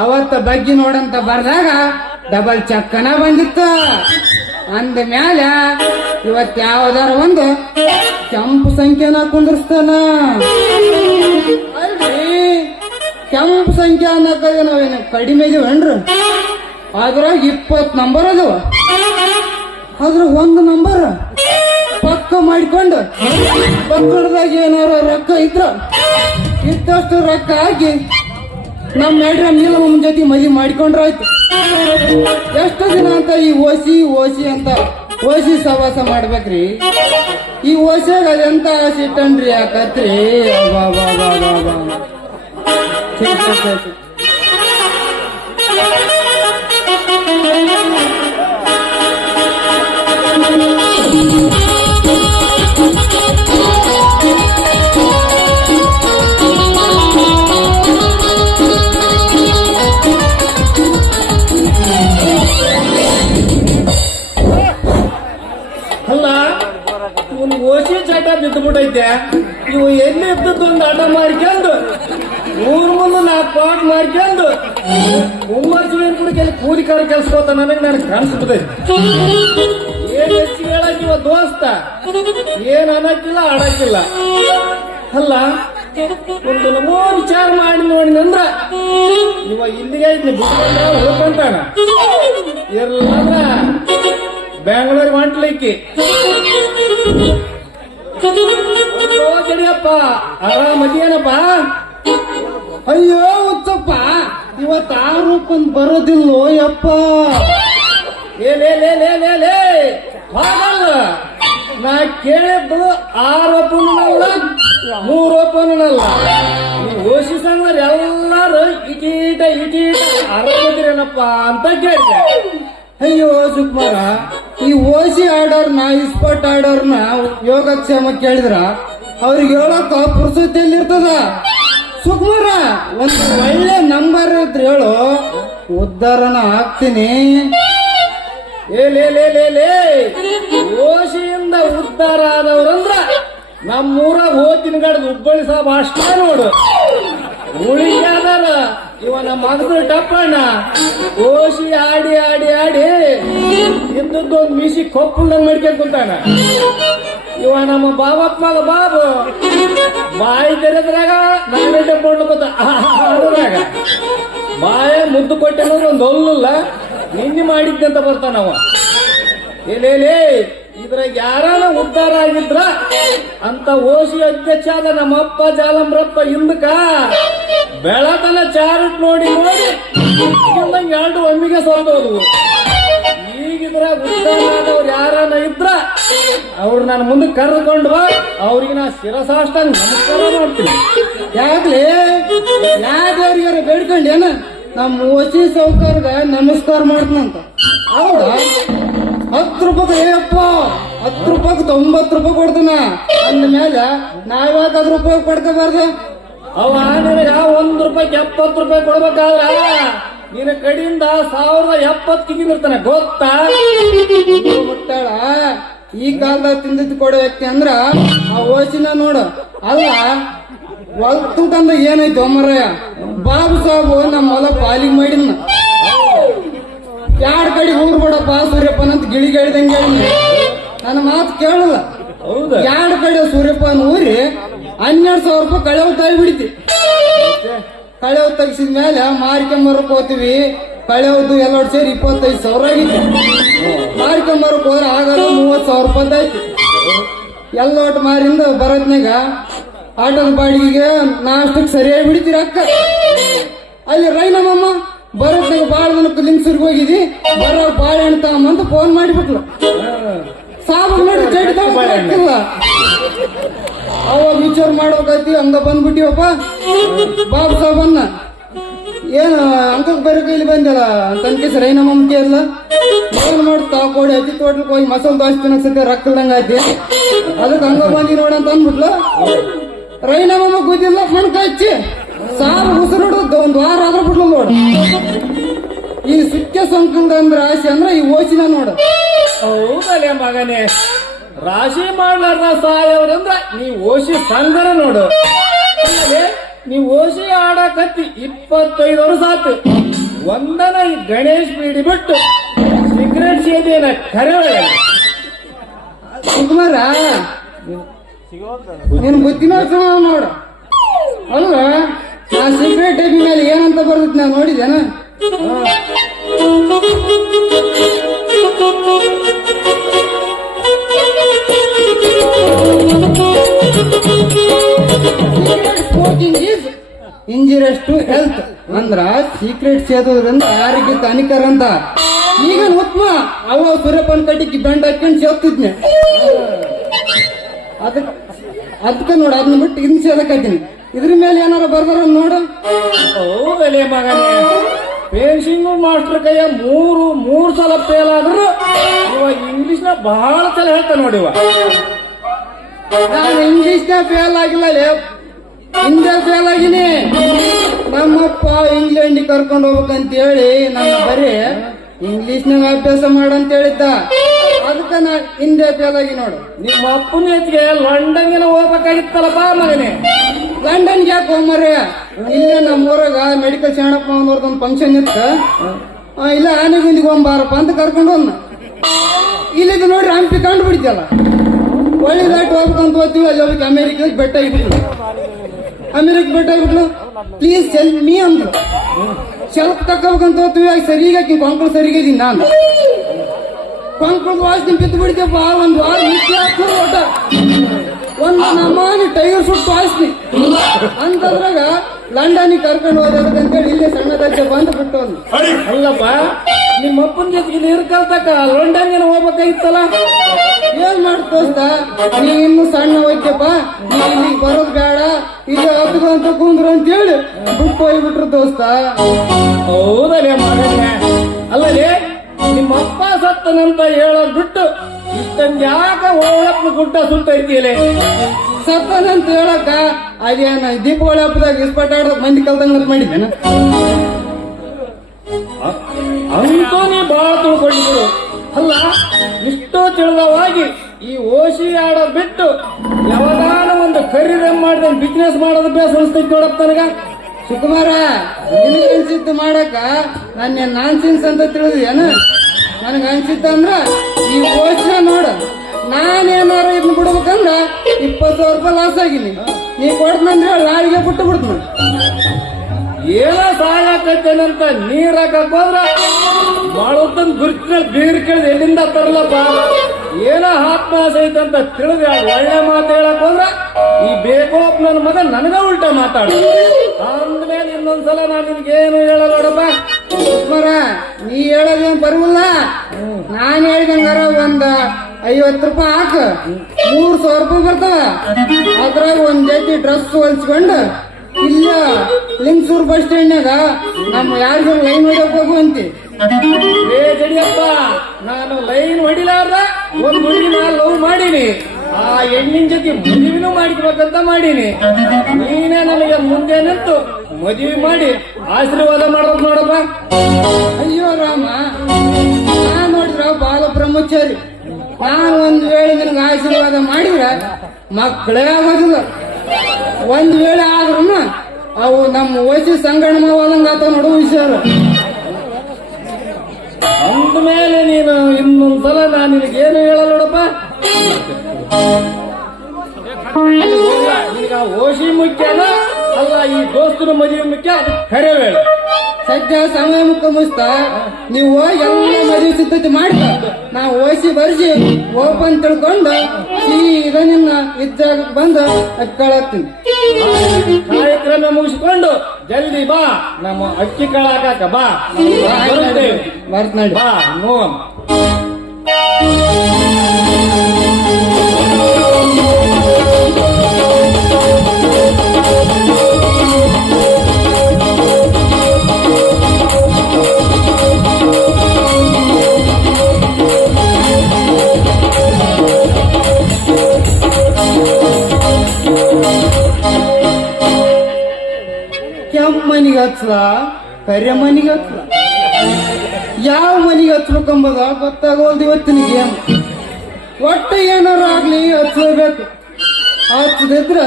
ಅವತ್ತ ಬಗ್ಗೆ ನೋಡಂತ ಬರ್ದಾಗ ಡಬಲ್ ಚಕ್ಕನ ಬಂದಿತ್ತು. ಅಂದ ಮ್ಯಾಲ ಇವತ್ತು ಯಾವ್ದಾರ ಒಂದು ಕೆಂಪು ಸಂಖ್ಯೆನ ಕುಂದಿರ್ಸ್ತಾನ. ಅಲ್ರಿ ಕೆಂಪು ಸಂಖ್ಯೆ ಅನ್ನಕ ನಾವೇನು ಕಡಿಮೆ ಇದೀವೇನ್ರಿ? ಅದ್ರಾಗ 20 ನಂಬರ್ ಅದಾವ. ಅದ್ರ 1 ನಂಬರ್ ಪಕ್ಕ ಮಾಡಿಕೊಂಡು ಪಕ್ಕದಾಗ ಏನಾರ ರೊಕ್ಕ ಇದ್ರ ಇದ್ದಷ್ಟು ರೊಕ್ಕ ಹಾಕಿ ನಮ್ಮ ಮೇಡ್ರ ನೀಲಮ್ಮ ಜೊತೆ ಮದುವೆ ಮಾಡಿಕೊಂಡ್ರಾಯ್ತು. ಎಷ್ಟು ದಿನ ಅಂತ ಈ ಓಸಿ ಅಂತ ಓಸಿ ಸವಾಸ ಮಾಡ್ಬೇಕ್ರಿ? ಈ ಓಸಿಯಾಗ ಅದೆಂತ ಸಿಟ್ಟನ್ರಿ ಯಾಕತ್ರಿ? ಅಲ್ಲ ಇವನು ಓಸಿ ಚಟ ಬಿದ್ದುಬಿಟ್ಟೈತೆ. ಇವು ಎಲ್ಲಿ ಇದ್ದದ್ದು ಒಂದು ಆಟ ಮಾಡ್ಕೊಂಡು ಊರ್ ಮುಂದೆ 4 ಪಾಟ್ ಮಾಡ್ಕೊಂಡು ಹುಮ್ಮಸ್ಸಿನ ಕೂಡ ಕೂಲಿಕಾರ ಕೆಲ್ಸಕೋತ ನನಗೆ ಕಾಣಿಸ್ಬಿಟ್ಟೈತಿ. ಏನ್ ಹೆಚ್ಚಿಗೆ ಹೇಳಕ್ಕಿವ ದೋಸ್ತ, ಏನ್ ಅನ್ನಕ್ಕಿಲ್ಲ ಆಡಕ್ಕಿಲ್ಲ. ಅಲ್ಲ ಒಂದು ನಮೋ ವಿಚಾರ ಮಾಡಿ ನೋಡಿನಂದ್ರ ಇವ ಇಲ್ಲಿಗೆ ಉಳ್ಕೊಂತಾನ, ಇರ್ಲಂದ್ರ ಬೆಂಗಳೂರು ಹೊಂಟ್ಲಿಕ್ಕೆ. ಜಡಿಯಪ್ಪ ಆರಾಮದಿಯೇನಪ್ಪ? ಅಯ್ಯೋ ಉತ್ತಪ್ಪ, ಇವತ್ತು ಆ ರೂಪಂದ್ ಬರೋದಿಲ್ಲೋ ಯಪ್ಪ. ಹಾಗಲ್ಲ, ನಾ ಕೇಳಿದ್ದು 6 ಒಪ್ಪನಲ್ಲ 3 ಒಪ್ಪನಲ್ಲ. ಓಸಿ ಸಂಘರ್ ಎಲ್ಲಾರು ಇಟೀಟ ಆರಾಮದಿರೇನಪ್ಪ ಅಂತ ಕೇಳಿದೆ. ಅಯ್ಯೋ ಸುಕುಮಾರ, ಈ ಓಸಿ ಆಡೋರ್ನ ಇಸ್ಪಟ್ ಆಡೋರ್ನ ಯೋಗಕ್ಷೇಮ ಕೇಳಿದ್ರ ಅವ್ರಿಗೆ ಹೇಳೋಕ ಪುರ್ಸೊತ್ತಿಯಲ್ಲಿರ್ತದ. ಸುಕುಮಾರ, ಒಂದು ಒಳ್ಳೆ ನಂಬರ್ ಇದ್ರೆ ಹೇಳು, ಉದ್ಧಾರನ ಆಗ್ತೀನಿ. ಓಶಿಯಿಂದ ಉದ್ಧಾರ ಆದವ್ರಂದ್ರ ನಮ್ಮೂರಾಗ ಹೋತಿನ ಗಡ್ದು ಹುಬ್ಬಳ್ಳಿ ಸಾಬ್ ಅಷ್ಟೇ ನೋಡು. ಉಳಿಗಾದಾರ ಇವ ನಮ್ಮ ಮಗನ ಟಪ್ಪಣ್ಣ ಓಶಿ ಆಡಿ ಇದ್ದದ್ದು ಒಂದು ಮೀಸಿ ಕೊಪ್ಪಲ್ದಂಗ್ ಮಾಡ್ಕೊಂಡ್ ಕುಂತಾನ. ಇವ ನಮ್ಮ ಬಾಬಪ್ಪ ಮಗ ಬಾಬು ಬಾಯಿ ತೆರೆದ್ರಾಗ ನಾನೇ ಟಪ್ಪಣ್ಣ ಗೊತ್ತ ಅದ್ರಾಗ ಬಾಯ ಮುದ್ದು ಕೊಟ್ಟೆನಂದ್ರೆ ಒಂದು ಹೊಲ್ಲ ನಿನ್ನೆ ಮಾಡಿದ್ದಂತ ಬರ್ತಾನವ. ಏನೇ ಇದ್ರಾಗ ಯಾರಾನ ಉದ್ಧಾರ ಆಗಿದ್ರ ಅಂತ ಓಸಿ ಅಧ್ಯಕ್ಷ ಆದ ನಮ್ಮಪ್ಪ ಜಾಲಂಬ್ರಪ್ಪ ಹಿಂದಕ ಬೆಳತನ ಚಾರಟ್ ನೋಡಿ 2 ಒಮ್ಮಿಗೆ ಸೋತೋದ್ವು. ಈಗಿದ್ರ ಉದ್ಧಾರ ಆದವ್ರು ಯಾರಾನ ಇದ್ರ ಅವ್ರು ನನ್ನ ಮುಂದೆ ಕರೆದುಕೊಂಡು ಬಾ, ಅವ್ರಿಗೆ ನಾ ಶಿರಸಾಷ್ಟಂಗ ನಮಸ್ಕಾರ ಮಾಡ್ತೀನಿ. ಯಾಕ್ಲೆ ಯಾವ್ದವ್ರಿಗಾರ ಬೇಡ್ಕೊಂಡೇನ ನಮ್ಮ ಓಸಿ ಸೌಕರ್ಗ ನಮಸ್ಕಾರ ಮಾಡ್ತನಂತ? ಹೌದಾ? 10 ರೂಪಾಯಿ ಏಯಪ್ಪ, 10 ರೂಪಾಯಿ 90 ರೂಪಾಯಿ ಕೊಡ್ತಾನ ಅಂದ ಮೇಲೆ ನಾವ್ಯಾಕ 10 ರೂಪಾಯಿ ಕೊಡ್ಕೋಬಾರ್ದು? ಅವ ನಿನಗ 1 ರೂಪಾಯಿಗೆ 70 ರೂಪಾಯಿ ಕೊಡ್ಬೇಕಾದ್ರ ನಿನ್ನ ಕಡೆಯಿಂದ 1070 ಕಿಗಿರ್ತಾನೆ ಗೊತ್ತಾ? ಮುಟ್ಟಾಳ ಈ ಕಾಲದಾಗ ತಿಂದಿದ್ದು ಕೊಡೋ ವ್ಯಕ್ತಿ ಅಂದ್ರ ಆ ಓಸಿನ ನೋಡು. ಅಲ್ಲ ಹೊಲ್ತಂದ ಏನಾಯ್ತು ಅಮ್ಮರಯ್ಯ, ಬಾಬು ಸಾಬು ನಮ್ಮ ಹೊಲ ಪಾಲಿಗೆ ಮಾಡಿದ್ನ. ಯಾರ ಕಡೆ ಊರ್ ಬಿಡಪ್ಪ ಸೂರ್ಯಪ್ಪನಂತ ಗಿಳಿಗಳಿದಂಗೆ ಹೇಳಿದ್ನ. ನನ್ನ ಮಾತು ಕೇಳಲ್ಲ. ಹೌದಾ? ಯಾರ ಕಡೆ ಸೂರ್ಯಪ್ಪನ ಊರಿ 12,000 ರೂಪಾಯಿ ಕಳೆವು ತಾಯಿ ಬಿಡ್ತಿ. ಕಳೆವು ತೆಗಿಸಿದ ಮೇಲೆ ಮಾರ್ಕೊಂಬರಕ್ ಹೋಗ್ತೀವಿ. ಕಳೆವ್ದು ಎಲ್ಲ ಸೇರಿ 25,000 ಆಗಿತ್ತು. ಮಾರ್ಕೊಂಬರಕ್ ಹೋದ್ರೆ ಆಗಲ್ಲ 30,000 ರೂಪಾಯಿ ಆಯ್ತು. ಎಲ್ಲ ಒಟ್ಟು ಮಾರಿಂದ ಬರೋದ್ನಾಗ ಆಟೋದ ಬಾಡಿಗೆಗೆ ನಾಷ್ಟಕ್ಕೆ ಸರಿಯಾಗಿ ಬಿಡ್ತೀರ ಅಕ್ಕ. ಅಲ್ಲಿ ರೈನಮ್ಮಮ್ಮ ಬರೋದ್ನಾಗ ಬಾಳ ದಿನಕ್ಕೆ ಲಿಂಗ್ಸೂರ್ಗೆ ಹೋಗಿದಿ, ಬರೋ ಬಾಳೆಹಣ್ಣು ತಗೊಂಬಂತ ಫೋನ್ ಮಾಡಿಬಿಟ್ಲು. ಸಾಬು ನೋಡಿ ಚಡಿ ತಗೊಳ್ಕಿಲ್ಲ. ಅವಾಗ ವಿಚಾರ ಮಾಡ್ಬೇಕಾಯ್ತಿ. ಹಂಗ ಬಂದ್ಬಿಟ್ಟಿವಪ್ಪ. ಬಾಬು ಸಾಬನ್ನ ಏನು ಅಂಕಕ್ಕೆ ಬೇರೆ ಕೈಲಿ ಬಂದಲ್ಲ ಅಂತನ್ಕೆ ರೈನಮ್ಮಮ್ಮ ಕೇಳಲ್ಲ. ಏನ್ ಮಾಡ್ತಾ ಕೋಡಿ ಹಚ್ಚಿ ತೋಟಕ್ಕೆ ಹೋಗಿ ಮಸಾಲೆ ದೋಸೆ ತಿನ್ನಕ್ ಸತ್ಯ ರೊಕ್ಕ ಇಲ್ದಂಗ ಐತಿ. ಅದಕ್ಕೆ ಹಂಗ ಬಂದಿ ನೋಡಂತ ಅಂದ್ಬಿಟ್ಲು. ರೈನಮ್ಮಮ್ಮ ಗೊತ್ತಿಲ್ಲ ಮಣ್ಕ ಹಚ್ಚಿ ಸಾರು ಉಸಿರು ಹಿಡಿದು 1 ವಾರ ಆದ್ರ ಬಿಟ್ಲು ನೋಡು. ಈ ಸುಕ್ಕ ಸೋಂಕಿಂದ ಅಂದ್ರ ಆಸೆ ಅಂದ್ರ ಈ ಓಚಿನ ನೋಡು. ಹೌದಲ್ಲೇ ಮಗನೇ, ರಾಶಿ ಮಾಡ್ಲಾರ್ದ ಸಾಯವ್ರಂದ್ರ ನೀ ಓಶಿ ಸಂಗರ ನೋಡು. ನೀ ಓಶಿ ಆಡಕತ್ತಿ 25 ವರ್ಷ ಆತು. ಒಂದನ ಈ ಗಣೇಶ್ ಬೀಡಿ ಬಿಟ್ಟು ಸಿಗರೇಟ್ ಸೇದಿನ ಕರೆ ಸುಕುಮಾರ ನೀನ್ ಗೊತ್ತಿನ ನೋಡು. ಅಲ್ಲ ನಾ ಸಿಗರೇಟ್ ಡಬ್ಬಿ ಮೇಲೆ ಏನಂತ ಬರ್ತೈತಿ ನಾ ನೋಡಿದೇನ? Smoking is injurious to health ಅಂದ್ರ ಸೀಕ್ರೆಟ್ ಸೇದೋದ್ರಿಂದ ಆರೋಗ್ಯಕ್ಕೆ ಹಾನಿಕರ ಅಂತ. ಈಗ ಉತ್ತಮ ಅವ ಸೂರ್ಯಪ್ಪನ ಕಟ್ಟಿಗೆ ಬೆಂಡ್ ಹಾಕೊಂಡು ಸೇರ್ತಿದ್ನೆ. ಅದಕ್ಕೆ ನೋಡು ಅದನ್ನ ಬಿಟ್ಟು ಇದನ್ನ ಸೇದಕತ್ತೀನಿ. ಇದ್ರ ಮೇಲೆ ಏನಾರ ಬರ್ದಾರ ನೋಡು. ಹೌದಲ್ಲೇ ಮಗನೇ, ಪೇನ್ಸಿಂಗ್ ಮಾಸ್ಟರ್ ಕೈಯ ಮೂರು ಸಲ ಫೇಲ್ ಆದ್ರು ಇವಾಗ ಇಂಗ್ಲಿಷ್ನ ಬಹಳ ಸಲ ಹೇಳ್ತಾ ನೋಡಿವ. ನಾನು ಇಂಗ್ಲಿಷ್ನ ಫೇಲ್ ಆಗಿಲ್ಲ, ಹಿಂದೆ ಫೇಲ್ ಆಗಿನಿ. ನಮ್ಮಪ್ಪ ಇಂಗ್ಲೆಂಡಿಗೆ ಕರ್ಕೊಂಡು ಹೋಗ್ಬೇಕಂತ ಹೇಳಿ ನನ್ನ ಬರೀ ಇಂಗ್ಲಿಷ್ನಾಗ ಅಭ್ಯಾಸ ಮಾಡಂತ ಹೇಳಿದ್ದ. ಅದಕ್ಕೆ ನಾ ಹಿಂದೆ ಫೇಲ್ ಆಗಿ ನೋಡು. ನಿಮ್ಮ ಅಪ್ಪನ ಜೊತೆಗೆ ಲಂಡನ್ಗೆ ಹೋಗ್ಬೇಕಾಗಿತ್ತಲ್ಲಪ್ಪ ಮಗನೇ. ಲಂಡನ್ಗೆ ಯಾಕೆ ಹೋಗ್ಮರ್ಯ? ಇಲ್ಲೇ ನಮ್ಮ ಊರಾಗ ಮೆಡಿಕಲ್ ಶಾಣಪ್ಪ ಅವ್ರದೊಂದು ಫಂಕ್ಷನ್ ಇತ್ತ. ಇಲ್ಲ ಆನೆಗುಂದಿಗೆ ಹೋಗ್ಬಾರಪ್ಪ ಅಂತ ಕರ್ಕೊಂಡು ಹೋದ್ನ. ಇಲ್ಲಿದ್ದು ನೋಡ್ರಿ ಹಂಪಿ ಕಂಡು ಬಿಡ್ತಿಯಲ್ಲ, ಒಳ್ಳೆ ದಾಟ್ ಹೋಗ್ಬೇಕಂತ ಹೋಗ್ತೀವಿ. ಅಲ್ಲಿ ಹೋಗ್ಬೇಕು ಅಮೆರಿಕಕ್ಕೆ ಬೆಟ್ಟ ಆಗಿಬಿಟ್ಲು. ಪ್ಲೀಸ್ ಹೆಲ್ಪ್ ಮೀ ಅಂದ್ರು. ಶೆಲ್ಫ್ ತಕ್ಕೋಬೇಕಂತ ಹೋಗ್ತೀವಿ. ಸರಿಗ ಕೊಂಕಳು ಸರಿಗಿದ್ದೀನಿ ನಾನು. ಕೊಂಕಳದ ವಾಸನೆ ಬಿದ್ದು ಬಿಡ್ತೇಪ್ಪ. 1 ವಾರ ಒಟ್ಟ ಒಂದು ನಮ್ಮನೆ ಟೈಗರ್ ಸುಟ್ಟು ವಾಸನೆ ಅಂತದ್ರಾಗ ಲಂಡನಿಗೆ ಕರ್ಕೊಂಡು ಹೋದಂತೇಳಿ ಇಲ್ಲೇ ಸಣ್ಣ ದಜ್ಜ ಬಂದು ಬಿಟ್ಟು. ಅಲ್ಲಪ್ಪ, ನಿಮ್ಮ ಅಪ್ಪನ ಜೊತೆಗೆ ನೀರು ಕಲ್ತಕ್ಕ ಲಂಡನ್ಗೆ ಹೋಗ್ಬೇಕಾಗಿತ್ತಲ್ಲ. ಏನ್ ಮಾಡ್ತೋಸ್ತ, ನೀ ಇನ್ನು ಸಣ್ಣ ಹೋಗ್ಯಪ್ಪ, ನೀ ಇಲ್ಲಿಗೆ ಬರೋದ್ ಬೇಡ, ಇಲ್ಲಿ ಹತ್ಕೊಂತ ಕುಂದ್ರು ಅಂತೇಳಿ ಬಿಟ್ಟು ಹೋಗ್ಬಿಟ್ರು ದೋಸ್ತ. ಹೌದಲ್ಲೇ ಮಗನೇ. ಅಲ್ಲಲೇ ನಿಮ್ಮ ಅಪ್ಪ ಸತ್ತನಂತ ಹೇಳೋದ್ ಬಿಟ್ಟು ಇಷ್ಟೊಂದು ಯಾಕ ಓಳಪ್ಪನ ಗುಡ್ಡ ಸುತ್ತೈತಿಯಲೇ? ಸತ್ತನಂತ ಹೇಳಕ್ಕ ಅದೇನ ದೀಪಾವಳಿ ಹಬ್ಬದಾಗ ಇಸ್ಪಟ್ ಆಡೋದ್ ಮಂದಿ ಕಲ್ತಂಗ ಮಾಡಿದ್ದೇನ? ಅಂತೂ ನೀ ಬಾಳ ತಿಳ್ಕೊಂಡಿದ್ರು. ಅಲ್ಲ, ಇಷ್ಟೋ ತಿಳಿದವಾಗಿ ಈ ಓಶಿ ಆಡೋದ್ ಬಿಟ್ಟು ಯಾವಾಗಾನ ಒಂದು ಕರಿರೆ ಮಾಡಿದ ಬಿಸ್ನೆಸ್ ಮಾಡೋದು ಬೇಸ್ ಅನಿಸ್ತೈತಿ ನೋಡಪ್ಪ ನನಗ. ಸುಕುಮಾರ, ನಿನಗೆ ಅನ್ಸಿದ್ದು ಮಾಡಕ ನನ್ನ ನಾನ್ಸೆನ್ಸ್ ಅಂತ ತಿಳಿದೇನ? ನನಗ ಅನ್ಸಿದ್ದ ಅಂದ್ರ ಈ ಓಶಿನ ನೋಡ, ನಾನೇನಾರ ಇದನ್ನ ಬಿಡ್ಬೇಕಂದ್ರ 20,000 ರೂಪಾಯಿ ಲಾಸ್ ಆಗಿನಿ. ನೀ ಕೊಡ್ತಂದ್ರೆ ನಾಳಿಗೆ ಬಿಟ್ಟು ಬಿಡ್ತೀನಿ. ಏನ ಸಾಕಾಕೈತೇನಂತ ನೀರ್ ಹಾಕಕ್ ಹೋದ್ರ ಮಾಡೋದನ್ ಗುರ್ತಿನ ಬೀರ್ ಕೇಳಿದ್ ಎಲ್ಲಿಂದ ತರಲಪ್ಪ. ಏನ ಆತ್ಮಹಸ ಐತಂತ ತಿಳಿದ ಒಳ್ಳೆ ಮಾತು ಹೇಳಕ್ ಹೋದ್ರ ಈ ಬೇಕೋಪ್ ನನ್ನ ಮಗ ನನಗ ಉಲ್ಟಾ ಮಾತಾಡ. ಅಂದ್ಮೇಲೆ ಇನ್ನೊಂದ್ಸಲ ನಾನು ನಿನ್ಗೇನು ಹೇಳಲ್ಲ ನೋಡಪ್ಪ. ಮರ ನೀ ಹೇಳೋದೇನ್ ಬರುವಲ್ಲ, ನಾನ್ ಹೇಳಿದಂಗಾರ ಒಂದ್ 50 ರೂಪಾಯಿ ಹಾಕ, 3,000 ರೂಪಾಯಿ ಬರ್ತಾವ. ಅದ್ರಾಗ ಒಂದ್ ಜೊತೆ ಡ್ರೆಸ್ ಹೊಲ್ಸ್ಕೊಂಡು ಇಲ್ಲ ಲಿಂಗಸೂರ್ ಬಸ್ ಸ್ಟ್ಯಾಂಡ್ನಾಗ ನಮ್ಮ ಯಾರಿಗೂ ಲೈನ್ ಹೊಡಿಯಕ್ ಹೋಗು ಅಂತಿ. ಜಡಿಯಪ್ಪ, ನಾನು ಲೈನ್ ಹೊಡಿಲಾರ್ದ ಒಂದ್ ಹುಡುಗಿನ ಲವ್ ಮಾಡೀನಿ. ಆ ಹೆಣ್ಣಿನ ಜೊತೆ ಮದುವೆನೂ ಮಾಡಿರ್ಬೇಕಂತ ಮಾಡೀನಿ. ನೀನೇ ನನಗೆ ಮುಂದೆ ನಿಂತು ಮದುವೆ ಮಾಡಿ ಆಶೀರ್ವಾದ ಮಾಡ್ಬೇಕು ನೋಡಪ್ಪ. ಅಯ್ಯೋ ರಾಮ, ನಾನ್ ನೋಡಿದ್ರ ಬಾಲ ಬ್ರಹ್ಮಚಾರಿ. ನಾನು ಒಂದ್ ವೇಳೆ ನಿನಗೆ ಆಶೀರ್ವಾದ ಮಾಡಿದ್ರ ಮಕ್ಕಳೇ ಆಗೋದಿಲ್ಲ. ಒಂದ್ ವೇಳೆ ಆದ್ರೂ ಅವು ನಮ್ಮ ವಯಸ್ಸು ಸಂಗಣ ಮಾವದಂಗ ಆತ ನೋಡು ವಿಷಯ. ಅಂದ ಮೇಲೆ ನೀನು ಇನ್ನೊಂದ್ಸಲ ನಾನು ನಿನಗೇನು ಹೇಳಲ್ಲ ನೋಡಪ್ಪ. ಈಗ ಓಶಿ ಮುಖ್ಯನ ಅಲ್ಲ, ಈ ದೋಸ್ತನ ಮದುವೆ ಮುಖ್ಯ, ಅದು ಖರೆ ವೇಳೆ. ಸದ್ಯ ಸಮಯ ಮುಖ ಮುಸ್ತ ನೀವು ಎಲ್ಲ ಮದುವೆ ಸಿದ್ಧತೆ ಮಾಡ್ತ ನಾವು ಓಸಿ ಬರ್ಸಿ ಓಪನ್ ತಿಳ್ಕೊಂಡು ಸೀದಾ ನಿನ್ನ ಇದ್ದಾಗಕ್ಕೆ ಬಂದು ಅಕ್ಕಳಾಗ್ತೀನಿ. ಕಾರ್ಯಕ್ರಮ ಮುಗಿಸ್ಕೊಂಡು ಜಲ್ದಿ ಬಾ, ನಮ್ಮ ಅಕ್ಕಿ ಕಾಳ ಹಾಕಾಕ ಬಾ. ಬರ್ತ ನೋಡಿ. ಬಾ ನೋಡ. ಕೆಂಪ್ ಮನಿಗೆ ಹಚ್ಚಲ, ಕರಿಯ ಮನಿಗೆ ಹಚ್ಚಲ, ಯಾವ ಮನಿಗೆ ಹಚ್ಬೇಕಂಬುದ ಗೊತ್ತಾಗೋಲ್ದು ಇವತ್ತಿನ ಗೇಮ್. ಒಟ್ಟು ಏನಾರ ಆಗ್ಲಿ ಹಚ್ಚಲೇಬೇಕು. ಹಚ್ಚದಿದ್ರ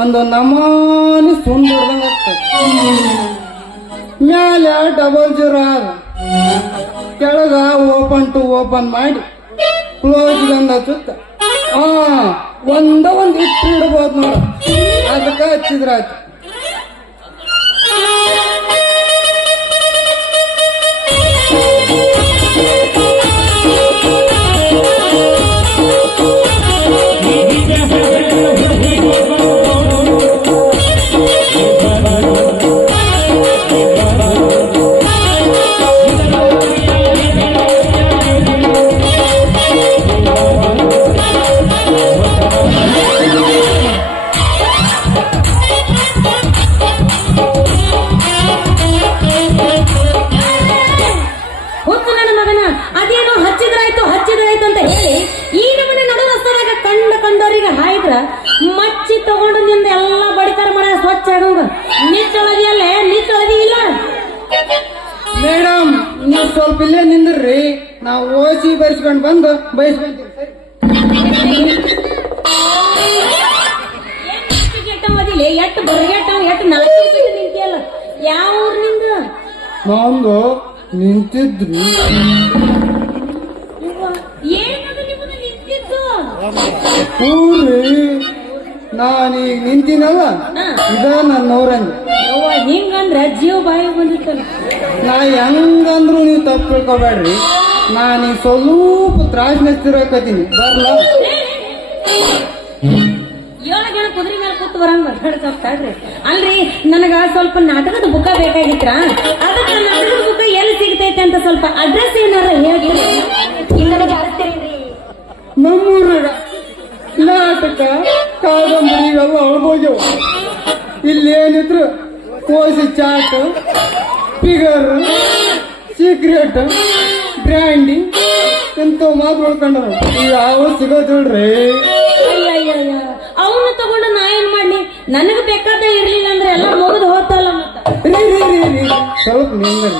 ಒಂದು ನಮಾನಿ ಸುಂದ್ ಹೊಡ್ದಂಗ ಆಗ್ತದೆ. ಮ್ಯಾಲ ಡಬಲ್ ಜೀರೋ ಆದ, ಕೆಳಗ ಓಪನ್ ಟು ಓಪನ್ ಮಾಡಿ ಕ್ಲೋಸ್ ಗಂದ ಹಚ್ಚುತ್ತ. ಒಂದ ಒಂದ್ ಇಟ್ಟು ಇಡ್ಬೋದು ನೋಡ, ಅದಕ್ಕೆ ಹಚ್ಚಿದ್ರ ಆಯ್ತು. ಮಚ್ಚಿ ತಗೊಂಡು ನಿಂದ ಎಲ್ಲ ಬಡಿತಾರ ಮನೆ ಸ್ವಚ್ಛ ಆಗೋಂಗ. ನಿಚ್ಚಳದಿಯಲ್ಲೇ ನಿಚ್ಚಳದಿ ಇಲ್ಲ. ಮೇಡಮ್ ನೀವು ಸ್ವಲ್ಪ ಇಲ್ಲೇ ನಿಂದ್ರಿ, ನಾವು ಓಸಿ ಬರ್ಸ್ಕೊಂಡ್ ಬಂದು ಬಯಸ್ಕೊಂತೀವಿ. ಕೆಟ್ಟವದಿಲ್ಲ, ಎಟ್ಟು ಬರಗೆಟ್ಟವ, ಎಟ್ಟು ನಾಲ್ಕು ನಿಂತಿಯಲ್ಲ. ಯಾವ ಊರಿನಿಂದ? ನಾವೊಂದು ನಿಂತಿದ್ರಿ. ಏನದು ನಿಮ್ಮದು ನಿಂತಿದ್ದು? ಊರಿ ನಾನೀಗ ನಿಂತಿನಲ್ಲ, ಇದ ನನ್ನ ಊರಂದ. ಹಿಂಗಂದ್ರ ಜೀವ ಬಾಯಿ ಬಂದಿತ್ತಲ್ಲ. ನಾ ಹೆಂಗಂದ್ರು ನೀವು ತಪ್ಪು ತಿಳ್ಕೊಬೇಡ್ರಿ. ನಾನೀಗ ಸ್ವಲ್ಪ ತ್ರಾಸ್ನಸ್ತಿರಕತ್ತೀನಿ. ಬರ್ಲ 7 ಜನ ಕುದುರೆ ಮೇಲೆ ಕೂತು ಬರಂಗ ತಡ್ರಿ. ಅಲ್ರಿ, ನನಗ ಸ್ವಲ್ಪ ನಾಟಕದ ಬುಕ್ಕ ಬೇಕಾಗಿತ್ರ. ಅದಕ್ಕೆ ನಾಟಕದ ಬುಕ್ಕ ಎಲ್ಲಿ ಸಿಗ್ತೈತೆ ಅಂತ ಸ್ವಲ್ಪ ಅಡ್ರೆಸ್ ಏನಾರ ಹೇಳ್ತೀರಿ? ಇನ್ನೊಂದು ಜಾರಿಸ್ತೀರೇನ್ರಿ? ನಮ್ಮೂರಾಗ ನಾಟಕ ಕಾದಂಬರಿ ಇವೆಲ್ಲ ಅಳ್ಬೋಗ್ಯವ. ಇಲ್ಲಿ ಏನಿದ್ರು ಕೋಸಿ ಚಾಟ್, ಫಿಗರ್, ಸೀಕ್ರೆಟ್, ಬ್ರ್ಯಾಂಡಿ ಇಂಥ ಮಾತು ಉಳ್ಕೊಂಡ ಯಾವ ಸಿಗೋದಿಲ್ರಿ. ಅಯ್ಯಯ್ಯ, ಅವನು ತಗೊಂಡು ನಾ ಏನ್ ಮಾಡ್ಲಿ? ನನಗ್ ಬೇಕಾದ ಇರ್ಲಿಲ್ಲ ಅಂದ್ರೆ ಎಲ್ಲ ಮುಗಿದು ಹೋತಲ್ಲ. ಸ್ವಲ್ಪ ನಿಂದ್ರಿ.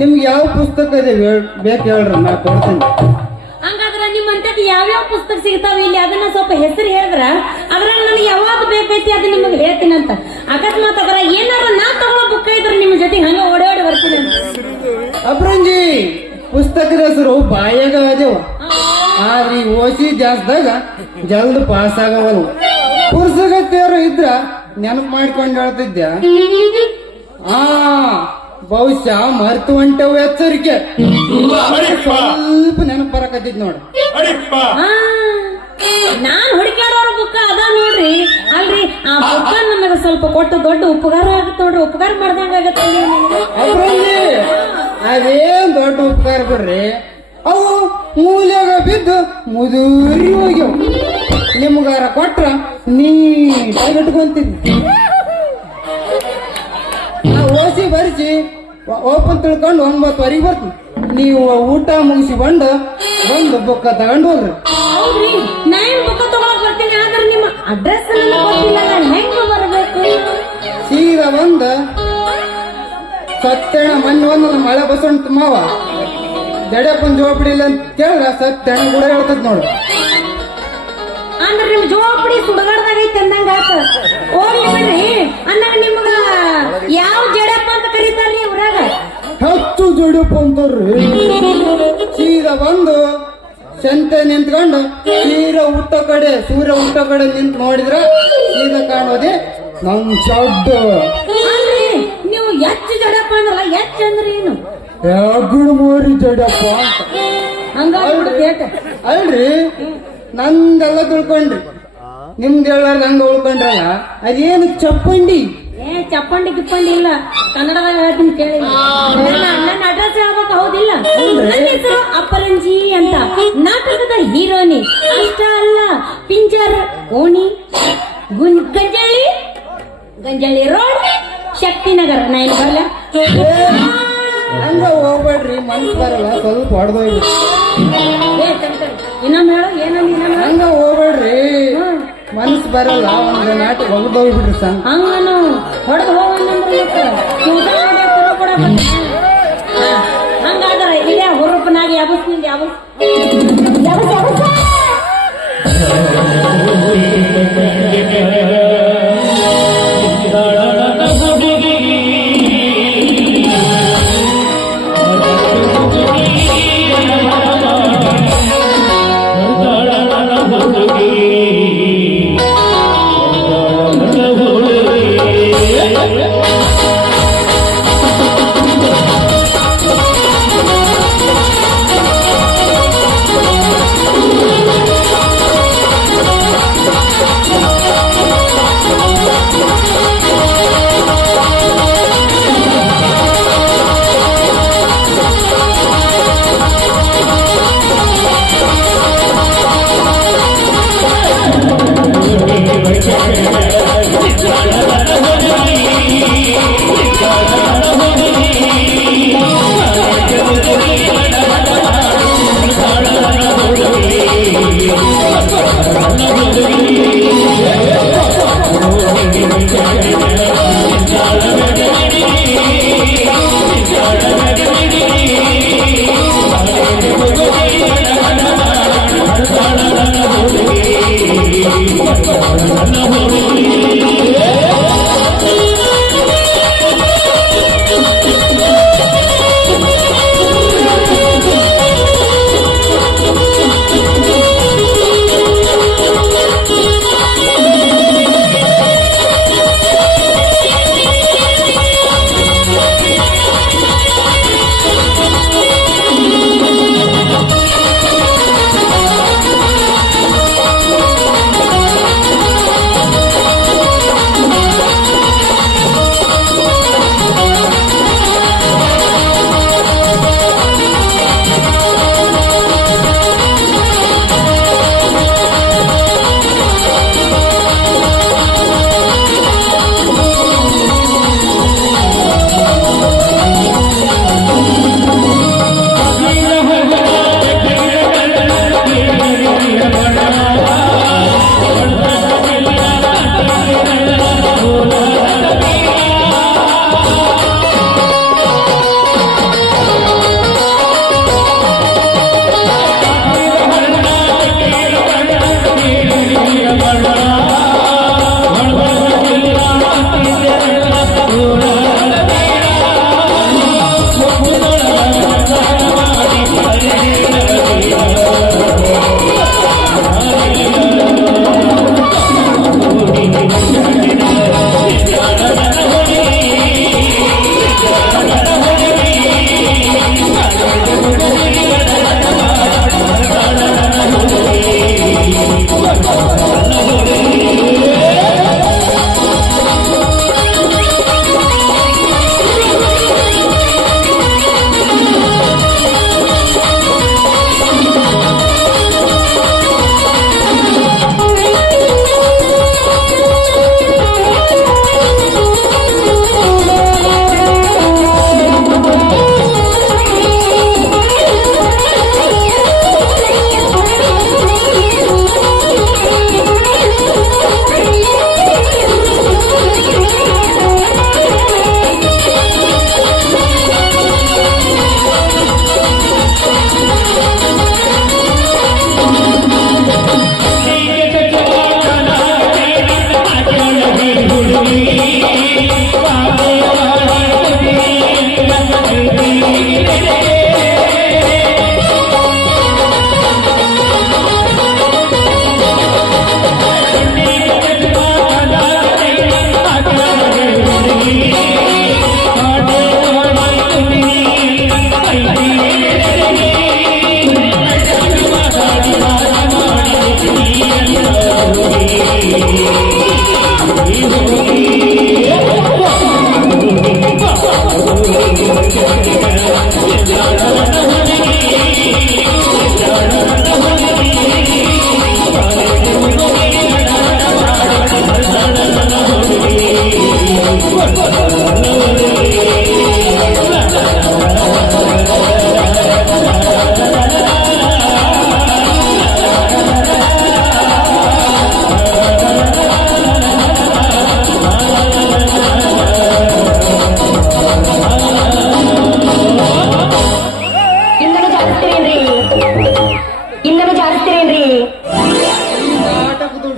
ನಿಮ್ಗೆ ಯಾವ ಪುಸ್ತಕ ಇದೆ ಬೇಕು ಹೇಳ್ರಿ, ನಾ ಕೊಡ್ತೀನಿ. ಹಂಗಾದ್ರ ನಿಮ್ಮಂತಕ್ಕೆ ಯಾವ್ಯಾವ ಪುಸ್ತಕ ಸಿಗ್ತಾವ ಇಲ್ಲಿ ಅದನ್ನ ಸ್ವಲ್ಪ ಹೆಸರು ಹೇಳಿದ್ರ ಅದ್ರಾಗ ನನಗೆ ಯಾವಾಗ ಬೇಕೈತಿ ಅದು ನಿಮಗೆ ಹೇಳ್ತೀನಂತ. ಅಕಸ್ಮಾತ್ ಅದ್ರ ಏನಾರ ನಾ ತಗೊಳ್ಳೋ ಬುಕ್ ಇದ್ರೆ ನಿಮ್ಮ ಜೊತೆಗೆ ಹಂಗ ಓಡಾಡಿ ಬರ್ತೀನಿ ಅಂತ. ಅಪ್ರಂಜಿ ಪುಸ್ತಕದ ಹೆಸರು ಬಾಯಾಗ ಅದೇವ, ಆದ್ರೆ ಈ ಓಸಿ ಜಾಸ್ತಿದಾಗ ಜಲ್ದ್ ಪಾಸ್ ಆಗವಲ್ವ. ಪುಸ್ತಕರು ಇದ್ರ ನೆನಪು ಮಾಡ್ಕೊಂಡು ಹೇಳ್ತಿದ್ದೆ. ಬಹುಶಃ ಮರ್ತು ಹೊಂಟವು ಎಚ್ಚರಿಕೆ. ಸ್ವಲ್ಪ ನೆನಪು ಬರಕತ್ತಿದ್ ನೋಡ. ನಾನ್ ಹುಡುಕಾಡೋರ ಬುಕ್ಕ ಅದ ನೋಡ್ರಿ. ಅಲ್ರಿ, ಆ ಬುಕ್ಕ ನನಗ ಸ್ವಲ್ಪ ಕೊಟ್ಟು ದೊಡ್ಡ ಉಪಕಾರ ಆಗತ್ತ ನೋಡ್ರಿ. ಉಪಕಾರ ಮಾಡ್ದಂಗ ಆಗತ್ತ. ಅದೇನ್ ದೊಡ್ಡ ಉಪಕಾರ ಬಿಡ್ರಿ. ಅವು ಮೂಲ್ಯಾಗ ಬಿದ್ದು ಮುದುರಿ ಹೋಗ್ಯವ. ನಿಮ್ಗಾರ ಕೊಟ್ರ ನೀಟಾಗಿ ಇಟ್ಕೊಂತಿದ್ವಿ. ಓಸಿ ಬರ್ಸಿ ಓಪನ್ ತಿಳ್ಕೊಂಡು 9:00 ಬರ್ತೀನಿ. ನೀವು ಊಟ ಮುಗಿಸಿ ಬಂದು ಬುಕ್ಕ ತಗೊಂಡು ಹೋಗ್ರಿ. ಹೌದ್ರಿ, ನಾನು ಬುಕ್ಕ ತಗೊಳಕ್ ಬರ್ತೀನಿ. ಆದ್ರೆ ನಿಮ್ಮ ಅಡ್ರೆಸ್ ಗೊತ್ತಿಲ್ಲ, ನಾನು ಹೆಂಗ ಬರಬೇಕು? ಬಂದ ಸತ್ಯಣ ಮಣ್ಣು ಒಂದಲ್ಲ ಮಳೆ ಬಸಂತ ಮಾವ ಜಡಪ್ಪನ್ ಜೋಪಡಿ ಇಲ್ಲ ಅಂತ ಕೇಳಿದ್ರ ಸತ್ಯಣ ಕೂಡ ಹೇಳ್ತದ ನೋಡು. ಅಂದ್ರ ನಿಮ್ ಜೋಪಡಿ ಸುಡಗಾಡ್ದಾಗ ಐತಿ ಅಂದಂಗ ಆತ. ಹೋಗ್ಲಿ ಬಿಡ್ರಿ ಅಂದಾಗ ನಿಮ್ಗ ಯಾವ ಜಡಪ್ಪ ಅಂತ ಕರೀತಾರ್ರಿ ಊರಾಗ? ಹೆಚ್ಚು ಜಡಪ್ಪ ಅಂತಾರ್ರಿ. ಸೀದಾ ಬಂದು ಸಂತೆ ನಿಂತ್ಕೊಂಡು ಸೂರ್ಯ ಹುಟ್ಟ ಕಡೆ ನಿಂತು ನೋಡಿದ್ರ ಸೀದಾ ಕಾಣೋದೆ ನಮ್ ಶಬ್ದ. ಅಲ್ರಿ ನೀವು ಎಚ್ ಜಡಪ್ಪ ಅಂದ್ರಲ್ಲ, ಎಚ್ ಅಂದ್ರೆ ಏನು? ಯಾಗುಡು ಮೋರಿ ಜಡಪ್ಪ ಅಂತ. ಹಂಗ ಅಲ್ರಿ ನಂದೆಲ್ಲ ತಿಳ್ಕೊಂಡ್ರಿ, ನಿಮ್ದು ಹೇಳಾರ್ದ ಹಂಗ ಉಳ್ಕೊಂಡ್ರಲ್ಲ ಅದೇನು ಚಪ್ಪಂಡಿ? ಚಪ್ಪಂಡಿ ಗಿಪ್ಪಂಡಿ ಇಲ್ಲ, ಕನ್ನಡದಾಗ ಹೇಳ್ತೀನಿ ಕೇಳಿ. ನನ್ನ ಅಡ್ರೆಸ್ ಹೇಳ್ಬೇಕು, ಹೌದಿಲ್ಲ? ನನ್ನ ಹೆಸರು ಅಪರಂಜಿ ಅಂತ, ನಾಟಕದ ಹೀರೋನಿ. ಅಷ್ಟ ಅಲ್ಲ, ಪಿಂಜರ್ ಓಣಿ, ಗಂಜಳ್ಳಿ ರೋಡ್, ಶಕ್ತಿನಗರ. ನೈನ್ ಬಲ್ಲ ಹಂಗ ಹೋಗ್ಬೇಡ್ರಿ, ಮನ್ಸು ಬರಲ್ಲ, ಸ್ವಲ್ಪ ಹೊಡೆದೋಗ್ರಿ. ಇನ್ನೊಮ್ಮೆ ಹೇಳು, ಏನಂದ? ಹಂಗ ಹೋಗ್ಬೇಡ್ರಿ, ಮನ್ಸು ಬರಲ್ಲ, ಒಂದು ನಾಟಕ ಹೊಡೆದೋಗ್ಬಿಡ್ರಿ ಸಂಗ. ಹಂಗನು ಹೊಡೆದು ಹೋಗಂದ್ರೆ ಕೂಡ ಹಂಗಾದ್ರೆ ಇಲ್ಲೇ ಹುರುಪನಾಗಿ ಯಾವಸ್ನಿಂದ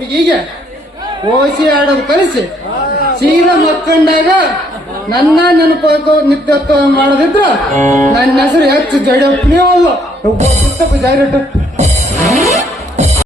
ಹುಡುಗಿಗೆ ಓಸಿ ಆಡೋದು ಕಲಿಸಿ ಸೀದಾ ಮಕ್ಕಂಡಾಗ ನನ್ನ ನೆನಪು ನಿತ್ಯತ್ವ ಮಾಡೋದಿದ್ರ ನನ್ನ ಹೆಸರು ಹೆಚ್ಚು ಜಡಪ್ನೇ ಅಲ್ಲ ಜಾರಿಟ್ಟು